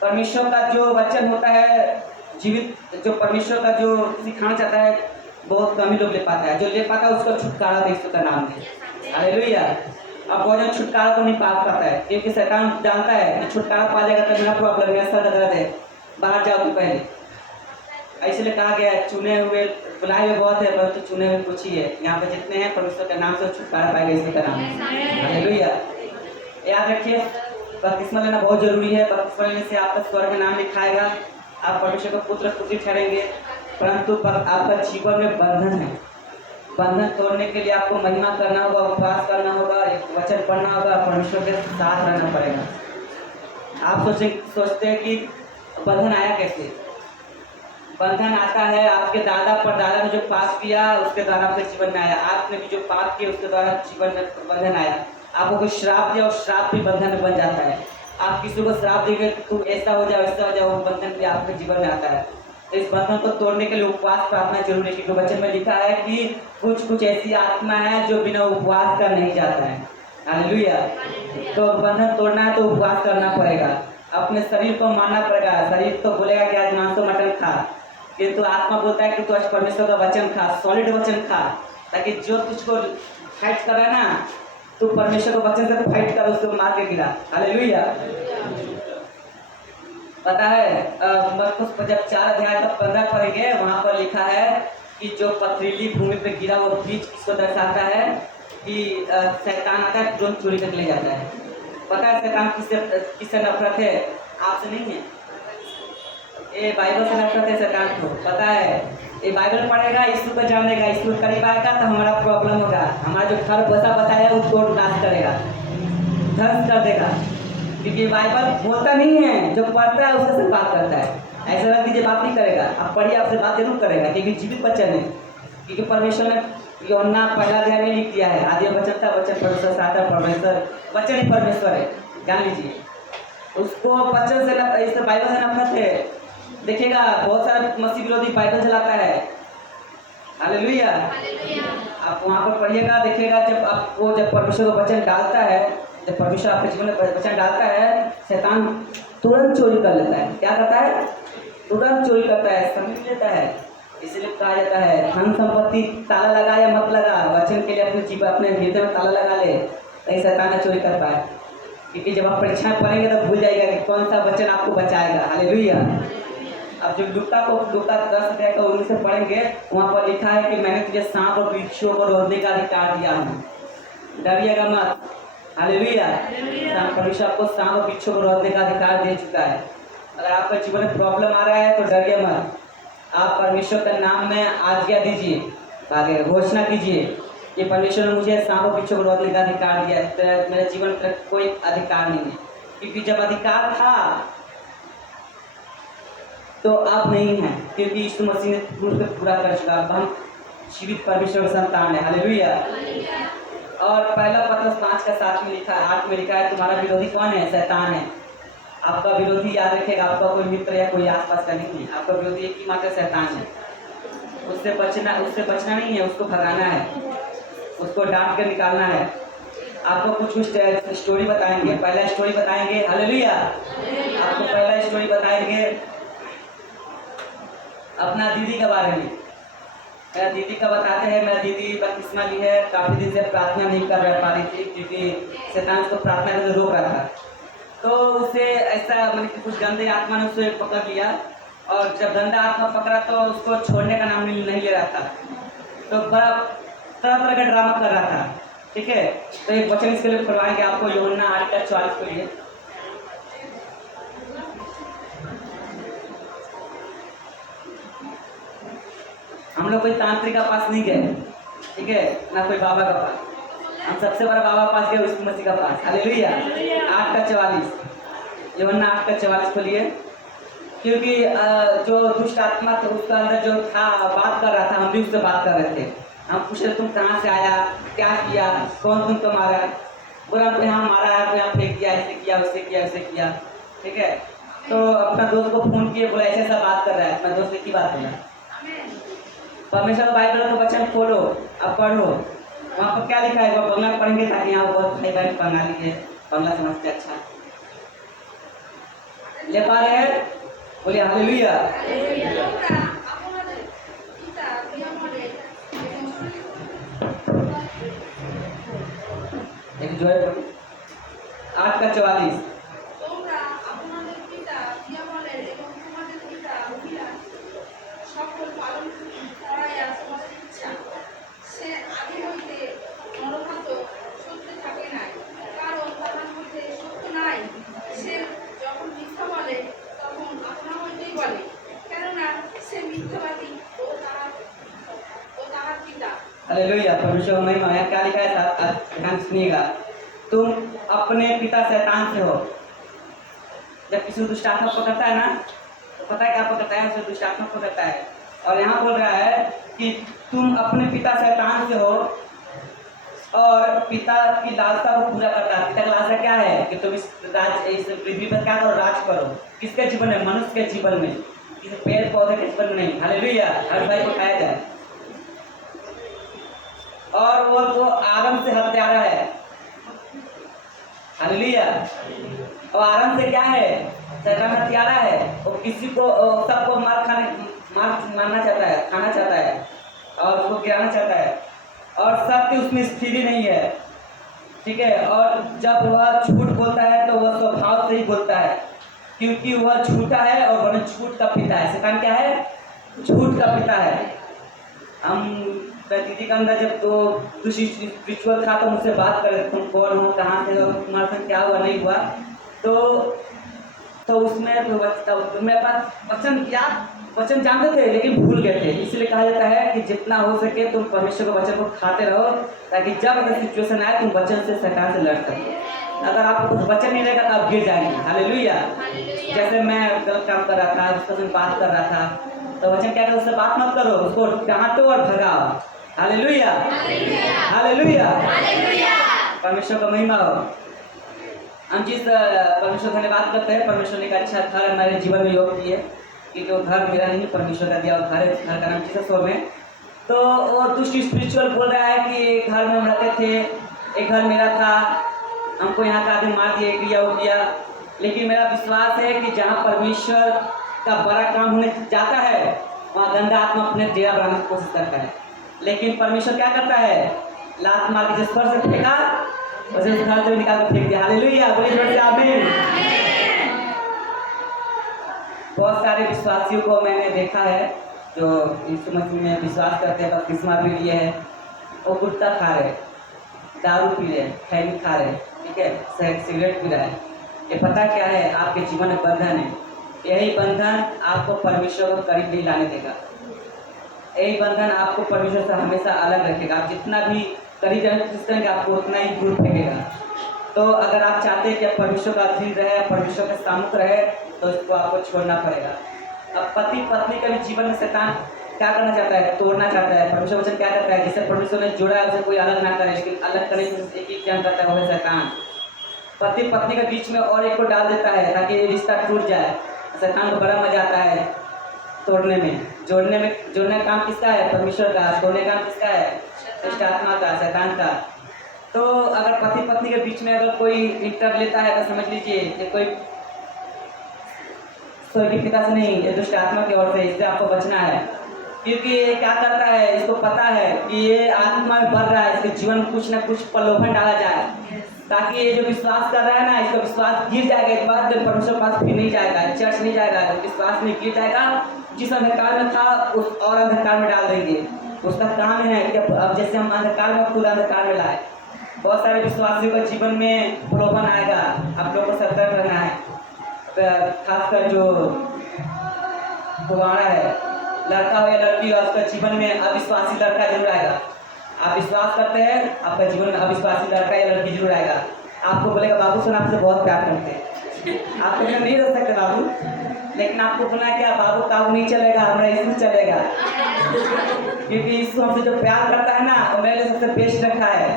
परमेश्वर का जो वचन होता है जीवित, जो परमेश्वर का जो सिखाना चाहता है, बहुत कम ही लोग ले पाता है। जो ले पाता है उसका छुटकारा दे यीशु का नाम दे। हालेलुया। अब बहुत जन छुटकारा तो नहीं पा पाता है, क्योंकि शैतान जानता है कि छुटकारा पा जाएगा तो बिना प्रॉब्लम में सर दर्द है, बाहर जाओ तो पहले। इसलिए कहा गया है, चुने हुए बुलाए हुए बहुत है परंतु चुने हुए कुछ ही है। यहाँ पे जितने हैं परमेश्वर के नाम से छुटकारा पाएगा, इसी का नाम है हालेलुया। याद रखिए बपतिस्मा लेना बहुत जरूरी है। बपतिस्मा लेने से आपका स्वर्ग में नाम लिखाएगा, आप परमेश्वर को पुत्र पुत्री ठहरेंगे। परंतु आपका जीवन में बंधन है, बंधन तोड़ने के लिए आपको महिमा करना होगा, उपवास करना होगा, वचन पढ़ना होगा, परमेश्वर के साथ रहना पड़ेगा। आप सोचते हैं कि बंधन आया कैसे? बंधन आता है आपके दादा परदादा ने जो पाप किया उसके द्वारा आपके जीवन में आया। आपने भी जो पाप किया उसके द्वारा जीवन में बंधन आया। आपको कोई श्राप दिया और श्राप भी बंधन में बन जाता है। आप किसी को श्राप देंगे तू ऐसा हो जाए वैसा हो जाए, वो बंधन भी आपके जीवन में आता है। तो इस बंधन को तोड़ने के लिए उपवास प्रार्थना जरूरी है, क्योंकि वचन में लिखा है कि कुछ कुछ ऐसी आत्मा है जो बिना उपवास का नहीं जाता है हालेलुया। तो बंधन तोड़ना है तो उपवास करना पड़ेगा, अपने शरीर को मानना पड़ेगा। शरीर तो बोलेगा कि आज मांस मटन खा, किंतु आत्मा बोलता है कि तू आज परमेश्वर का वचन खा, सॉलिड वचन खा, ताकि जो तुझको फाइट कर रहा है ना, तू परमेश्वर के वचन से तो फाइट कर, उसको मार के गिरा हालेलुया। पता है मरकुस जब 4 अध्याय तक 15 पढ़ेंगे, वहाँ पर लिखा है कि जो पथरीली भूमि पे गिरा वो बीज किसको दर्शाता है कि शैतान आता है, तुरंत चोरी करके ले जाता है। पता है शैतान किससे नफरत है? आपसे नहीं है, ये बाइबल से नफरत है शैतान को। पता है ये बाइबल पढ़ेगा, यीशु को जानेगा, यीशु करीब आएगा तो हमारा प्रॉब्लम होगा, हमारा जो घर बसा बताया उसको नाश करेगा, ध्वंस कर देगा। क्योंकि बाइबल बोलता नहीं है, जो पढ़ता है उससे बात करता है। ऐसा लग दीजिए बात नहीं करेगा, आप पढ़िए आपसे बात जरूर करेगा, क्योंकि जीवित वचन है। क्योंकि परमेश्वर ने यूहन्ना पहला अध्याय में लिख दिया है, आदि वचन था, वचन परमेश्वर साथ परमेश्वर, वचन ही परमेश्वर है, जान लीजिए। उसको वचन से इस बाइबल से नफरत है। देखिएगा बहुत सारा मसीह विरोधी बाइबल चलाता है हालेलुया। आप वहाँ पर पढ़िएगा, देखिएगा जब परमेश्वर का वचन डालता है, जब परमेश्वर आपके जीवन में वचन डालता है, शैतान तुरंत चोरी कर लेता है। क्या करता है? तुरंत चोरी करता है, समझ लेता है। इसलिए कहा जाता है धन संपत्ति ताला लगा या मत लगा, वचन के लिए अपने हृदय में ताला लगा ले, नहीं शैतान चोरी कर पाए। क्योंकि जब आप परीक्षाएं पढ़ेंगे तो भूल जाएगा कि कौन सा वचन आपको बचाएगा हालेलुया। अब जब लूका 10 अध्याय का 19 से पढ़ेंगे, वहाँ पर लिखा है कि मैंने तुझे सांप और बिच्छुओं को रोकने का अधिकार दिया हूँ, डरिएगा मत हालेलुया। परमेश्वर आपको सांप और बिच्छुओं को रोकने का अधिकार दे चुका है। अगर आपका जीवन में प्रॉब्लम आ रहा है तो डरिए मत, आप परमेश्वर के नाम में आज्ञा दीजिए, आगे घोषणा कीजिए कि परमेश्वर ने मुझे सांप और बिच्छुओं को रोकने का अधिकार दिया है, मेरे जीवन में कोई अधिकार नहीं है। क्योंकि जब अधिकार था तो अब नहीं है, क्योंकि यीशु मसीह ने पूरा कर चुका। हम जीवित परमेश्वर के संतान है हालेलुया। और पहला पत्रस 5:7 में लिखा है, 8 में लिखा है, तुम्हारा विरोधी कौन है? शैतान है। आपका विरोधी याद रखेगा, आपका कोई मित्र या कोई आसपास का नहीं है, आपका विरोधी एक ही मात्र शैतान है। उससे बचना नहीं है, उसको भगाना है, उसको डांट कर निकालना है। आपको कुछ स्टोरी बताएंगे, पहला स्टोरी बताएंगे हालेलुया। आपको पहला स्टोरी बताएंगे अपना दीदी के बारे में। मेरा दीदी का बताते हैं, मेरा दीदी बपतिस्मा ली है, काफ़ी दिन से प्रार्थना नहीं कर पा रही थी, क्योंकि शैतान उसको प्रार्थना करके रोक रहा था। तो उसे ऐसा मतलब कि कुछ गंदे आत्मा ने उसे पकड़ लिया, और जब गंदा आत्मा पकड़ा तो उसको छोड़ने का नाम नहीं ले रहा था। तो बड़ा तरह तरह का ड्रामा कर रहा था, ठीक है। तो एक वचन इसके लिए करवाएंगे आपको, यूहन्ना 8:44 के लिए। हम लोग कोई तांत्रिक का पास नहीं गए, ठीक है, ना कोई बाबा का पास। हम सबसे बड़ा बाबा पास गए, यीशु मसीह का पास हालेलुया। 8:44 यूहन्ना 8:44 खोलिए। क्योंकि जो दुष्ट आत्मा था उसका अंदर जो था बात कर रहा था, हम भी उससे बात कर रहे थे। हम पूछ रहे तुम कहाँ से आया, क्या किया, कौन तुमको मारा? बोला हमको यहाँ मारा है, यहाँ फेंक दिया, ऐसे किया, वैसे किया, वैसे किया, ठीक है। तो अपना दोस्त को फोन किए, बोला ऐसा बात कर रहा है। अपना दोस्त ने की बात बोला, परमेश्वर का बाइबल का वचन खोलो, अब पढ़ो, वहाँ पर क्या लिखा है वो बंगला पढ़ेंगे, ताकि यहाँ बहुत भाई बहन बंगाली है, बंगला समझते अच्छा ले पा रहे हैं, बोलिए हालेलुया। एक जो है 8:44 তোমরা আপনাদের পিতা ইয়ামালের এবং তোমাদের পিতা অভিলাষ সে আগে হইতে নরমাত সত্য থাকে নাই, কারণ তাহার মধ্যে সত্য নাই। সে যখন মিথ্যা বলে তখন আপনা হইতেই বলে, কেননা সে মিথ্যাবাদী ও তাহার পিতা। हालेलुया, परमेश्वर का महिमा है। क्या लिखा है साथ ध्यान सुनिएगा। तुम अपने पिता शैतान से हो। जब किसी को दुष्ट आत्मा पकड़ता है ना, तो पता है क्या पकड़ता है? उसे दुष्ट आत्मा पकड़ता है। और यहाँ बोल रहा है कि तुम अपने पिता शैतान से हो और पिता की लालसा को पूरा करता है। पिता की लालसा क्या है? कि तुम इस पृथ्वी पर क्या करो? राज करो। किसके जीवन में? मनुष्य के जीवन में, किसी पेड़ पौधे के जीवन में नहीं। हालेलुया, हर भाई को खाया जाए। और वो तो आदम से हत्यारा है। हालेलुया। और आदम से क्या है? शैतान हत्यारा है। वो किसी को सबको मारना चाहता है, खाना चाहता है और उसको गिराना चाहता है। और सत्य उसमें स्थिर नहीं है, ठीक है। और जब वह झूठ बोलता है तो वह स्वभाव से ही बोलता है, क्योंकि वह झूठा है और वह झूठ का पिता है। शैतान क्या है? झूठ का पिता है। हम दीदी का अंदर जब तो स्पिरिचुअल था तो मुझसे बात करे, तुम कौन हो, कहाँ से हो, तुम्हारे साथ क्या हुआ नहीं हुआ। तो उसमें मेरे पास वचन जानते थे लेकिन भूल गए थे। इसलिए कहा जाता है कि जितना हो सके तुम परमेश्वर के वचन को खाते रहो, ताकि जब अगर सिचुएशन आए तुम वचन से शैतान से लड़ सको। अगर आपको कुछ वचन नहीं रहेगा तो आप गिर जाएंगे। हालेलुया। जैसे मैं गलत काम कर रहा था, उसके साथ बात कर रहा था, तो वचन क्या करे? उससे बात मत करो, उसको डांटो और भगाओ। हालेलुया, हालेलुया, परमेश्वर का महिमा हो। हम जिस परमेश्वर धन्यवाद करते हैं, परमेश्वर ने एक अच्छा घर हमारे जीवन में योग किए कि जो घर मेरा नहीं, परमेश्वर का दिया हुआ घर है। घर का नाम जीसस होम है। तो वो दुष्ट स्पिरिचुअल बोल रहा है कि घर में हम रहते थे, एक घर मेरा था, हमको यहाँ का आदमी मार दिया, क्रिया हो गया। लेकिन मेरा विश्वास है कि जहाँ परमेश्वर का बड़ा काम होने जाता है वहाँ गंदा आत्मा अपने डेरा बनाने की कोशिश करता है। लेकिन परमेश्वर क्या करता है? लात मार के जिस पर से फेंका उसे उस घर से निकाल कर फेंक दिया। हालेलुया, बोलिए जोर से आमीन। बहुत सारे विश्वासियों को मैंने देखा है जो यीशु मसीह में विश्वास करते हैं, बपतिस्मा भी लिए है, वो गुटखा खा रहे, दारू पी रहे, खैनी खा रहे, ठीक है, सिगरेट पी रहा है। ये पता क्या है? आपके जीवन में बंधन है। यही बंधन आपको परमेश्वर को करीब नहीं लाने देगा। यही बंधन आपको परमेश्वर से हमेशा अलग रखेगा। आप जितना भी करीब जाने की कोशिश करेंगे आपको उतना ही दूर फेंकेगा। तो अगर आप चाहते हैं कि आप परमेश्वर का अधीन रहे, परमेश्वर के सामुख रहे, तो इसको आपको छोड़ना पड़ेगा। अब पति पत्नी का भी जीवन में शैतान क्या करना चाहता है? तोड़ना चाहता है। परमेश्वर वचन क्या करता है? जिसे परमेश्वर ने जोड़ा है उसे कोई अलग ना करे, लेकिन अलग करने की एक ही क्या करता है? वो है शैतान। पति पत्नी के बीच में और एक को डाल देता है ताकि ये रिश्ता टूट जाए। शैतान को बड़ा मजा आता है तोड़ने में। जोड़ने का काम किसका है? परमेश्वर का। तोड़ने का काम किसका है? दुष्ट आत्मा का, शैतान का। तो अगर पति पत्नी के बीच में अगर कोई इंटर लेता है तो समझ लीजिए कि कोई स्वर्गीय पिता से नहीं, ये दुष्ट आत्मा की ओर से। इससे आपको बचना है, क्योंकि ये क्या करता है? इसको पता है कि ये आत्मा में बढ़ रहा है, इसके जीवन में कुछ ना कुछ प्रलोभन डाला जाए ताकि ये जो विश्वास कर रहा है ना, इसका विश्वास गिर जाएगा। एक बार जब परमेश्वर पास फिर नहीं जाएगा, चर्च नहीं जाएगा, विश्वास में गिर जाएगा। जिस अंधकार में था उस और अंधकार में डाल देंगे। उसका काम है कि अब जैसे हम अंधकार में खुद अंधकार में लाए। बहुत सारे विश्वासियों का जीवन में प्रलोभन आएगा, आप लोग को सतर्क रहना है। खासकर जो कुंवारा है, लड़का हो या लड़की हो, उसका जीवन में अविश्वासी लड़का जरूर आएगा। आप विश्वास करते हैं, आपका जीवन में अविश्वासी लड़का या लड़की जरूर आएगा। आपको बोलेगा बाबू सुन आपसे बहुत प्यार करते हैं, आप तो नहीं रह सकते बाबू, लेकिन आपको बोलना है क्या? बाबू काबू नहीं चलेगा, हमारा यीशु चलेगा। क्योंकि यीशु हमसे जो प्यार करता है ना, वो मेरे लिए सबसे बेस्ट रखा है।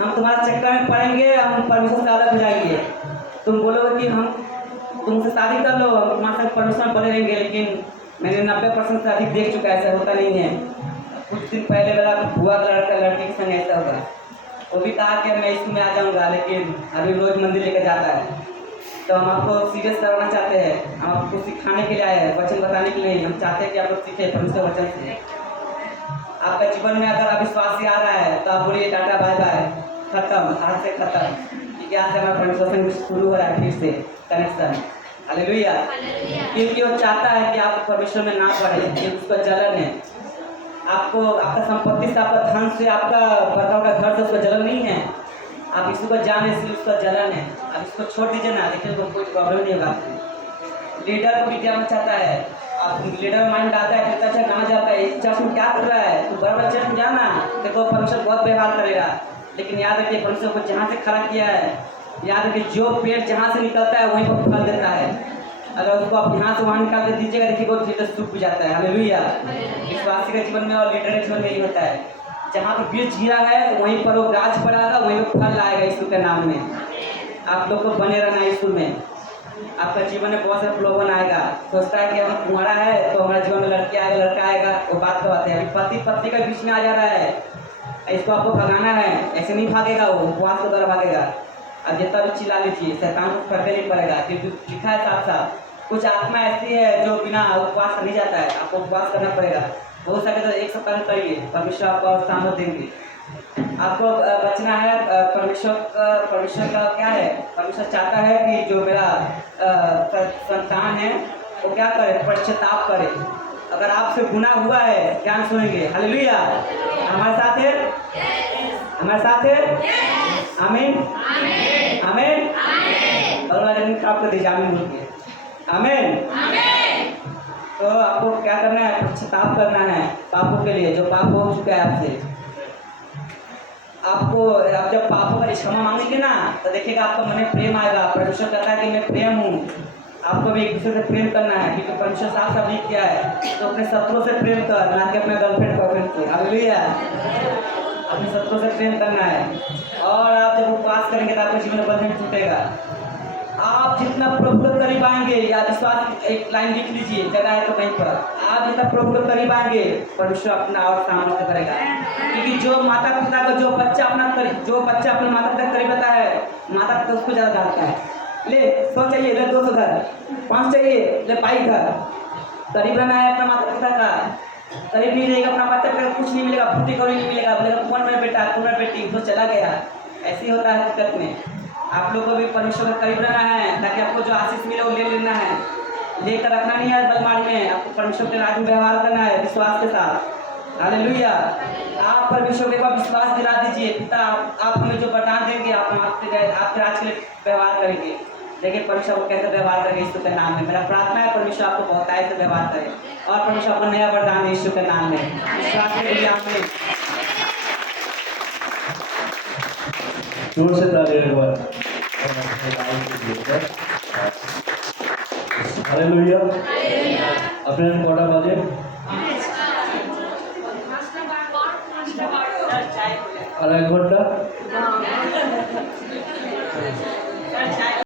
हम तुम्हारा चक्कर में पड़ेंगे, हम परमेश्वर से अलग हो जाएंगे। तुम बोलोगे कि हम तुमसे शादी कर लो, हम तुम्हारे साथ परमेश्वर बने रहेंगे, लेकिन मैंने 90% से अधिक देख चुका है, ऐसा होता नहीं है। कुछ दिन पहले मेरा बुआ का लड़के के संग ऐसा होगा। वो भी कहा कि मैं यीशु में आ जाऊँगा, लेकिन अभी रोज मंदिर लेकर जाता है। तो हम आपको सीरियस करवाना चाहते हैं, हम आपको सिखाने के लिए आए हैं, वचन बताने के लिए। हम चाहते हैं कि आप लोग सीखें परमेश्वर वचन से। आपका जीवन में अगर अविश्वासी आ रहा है तो आप बोलिए टाटा बाय बाय, खत्म, आज से खत्म। क्योंकि आज से हमारा परमेश्वर से शुरू हो रहा है फिर से कनेक्शन। हालेलुया। क्योंकि वो चाहता है कि आप परमेश्वर में ना पढ़े, ये उसका जलन है। आपको आपका संपत्ति से, आपका धन से, आपका बर्ताव का घर से उसका जलन नहीं है। आप इसको को जाने से उसका जलन है। आप इसको छोड़ दीजिए ना, देखिए तो कोई प्रॉब्लम नहीं होगा। लीडर को भी क्या चाहता है, आप लीडर माइंड आता है, कितना अच्छा गाना जाता है, इस चर्च में क्या कर रहा है, तो बराबर चर्च में जाना, देखो परमेश्वर बहुत व्यवहार करेगा। लेकिन याद रखिए परमेश्वर को जहाँ से खड़ा किया है, याद रखिए जो पेड़ जहाँ से निकलता है वहीं पर फल देता है। अगर उसको आप यहाँ से वहाँ निकाल के दीजिएगा, देखिए वो धीरे सूख भी जाता है। हालेलुया। विश्वासी के जीवन में और लीडर के जीवन में यही होता है, जहाँ पर बीज गिरा है वहीं पर वो गाछ पड़ेगा, वहीं पर फल आएगा यीशु के नाम में। आप लोग को बने रहना यीशु में, आपका जीवन में बहुत सारा प्रलोभन आएगा। सोचता है कि हम कुंवारा है तो हमारे जीवन में लड़की आएगा, लड़का आएगा, वो बात तो बात है। अभी पति पत्नी का बीच में आ जा रहा है, इसको आपको भगाना है, ऐसे नहीं भागेगा, वो उपवास के द्वारा भागेगा। अब जितना भी चिल्ला लीजिए, शैतान को करने नहीं पड़ेगा, क्योंकि लिखा है साफ साफ, कुछ आत्मा ऐसी है जो बिना उपवास नहीं जाता है, आपको उपवास करना पड़ेगा। हो सके तो 1 सप्ताह करिए, परमेश्वर आपको और सामर्थ देंगे। आपको बचना है। परमेश्वर का क्या है, परमेश्वर चाहता है कि जो मेरा संतान है वो क्या करे, पश्चाताप करे। अगर आपसे गुनाह हुआ है, ध्यान सुनेंगे। हालेलुया। हमारे साथ है, हमारे साथ है। आमीन आमीन। अगला दिन आप कर दीजिए आमीन बोल के। आमीन। तो आपको क्या करना है, पश्चाताप करना है पापों के लिए जो पाप हो चुका है आपसे। आपको आप जब पापों का क्षमा मांगेंगे ना, तो देखिएगा आपका मन में प्रेम आएगा। परमेश्वर कहता है कि मैं प्रेम हूँ। आपको भी एक दूसरे से प्रेम करना है, क्योंकि परमेश्वर साफ साफ लिख किया है, तो अपने शत्रुओं से प्रेम कर, ना कि अपने गर्लफ्रेंड बॉयफ्रेंड से। हालेलुया। अपने शत्रुओं से प्रेम करना है। और आप जब उपवास करेंगे तो आपके जीवन में बंधन टूटेगा। आप जितना प्रभु के करीब आएंगे, या विश्वास एक लाइन लिख लीजिए, जगह है तो कहीं पर, आप जितना प्रभु के करीब आएंगे परमेश्वर अपना और सामर्थ्य करेगा। क्योंकि जो माता पिता का जो बच्चा अपने माता पिता करीब रहता है, माता पिता उसको ज़्यादा डालता है। ले 100 चाहिए, ले 200 घर, 5 चाहिए, ले 22 घर। करीब रहना है अपना माता पिता का। करीब नहीं रहेगा अपना माता पिता, कुछ नहीं मिलेगा, फूटी कौड़ी नहीं मिलेगा, बोलेगा कौन मेरा बेटा, कौन मेरा बेटी, तो चला गया। ऐसे ही होता है हकीकत में। आप लोग को भी परमेश्वर के करीब रहना है, ताकि आपको जो आशीष मिले वो ले लेना है, लेकर रखना नहीं है बलमारी में। आपको परमेश्वर के राज्य में व्यवहार करना है विश्वास के साथ। हालेलुया। आप परमेश्वर के पास विश्वास दिला दीजिए, पिता आप हमें जो वरदान देंगे, आप आपके राज्य के लिए व्यवहार करेंगे। देखिए परमेश्वर को कैसे व्यवहार करेंगे यीशु के नाम में। मेरा प्रार्थना है परमेश्वर आपको बहुत आय से व्यवहार करे, और परमेश्वर आपको नया वरदान यीशु के नाम में। विश्वास के लिए आपने जोर से ताली एक बार। हालेलुया। अपने कौटा बाजे আর 1 ঘন্টা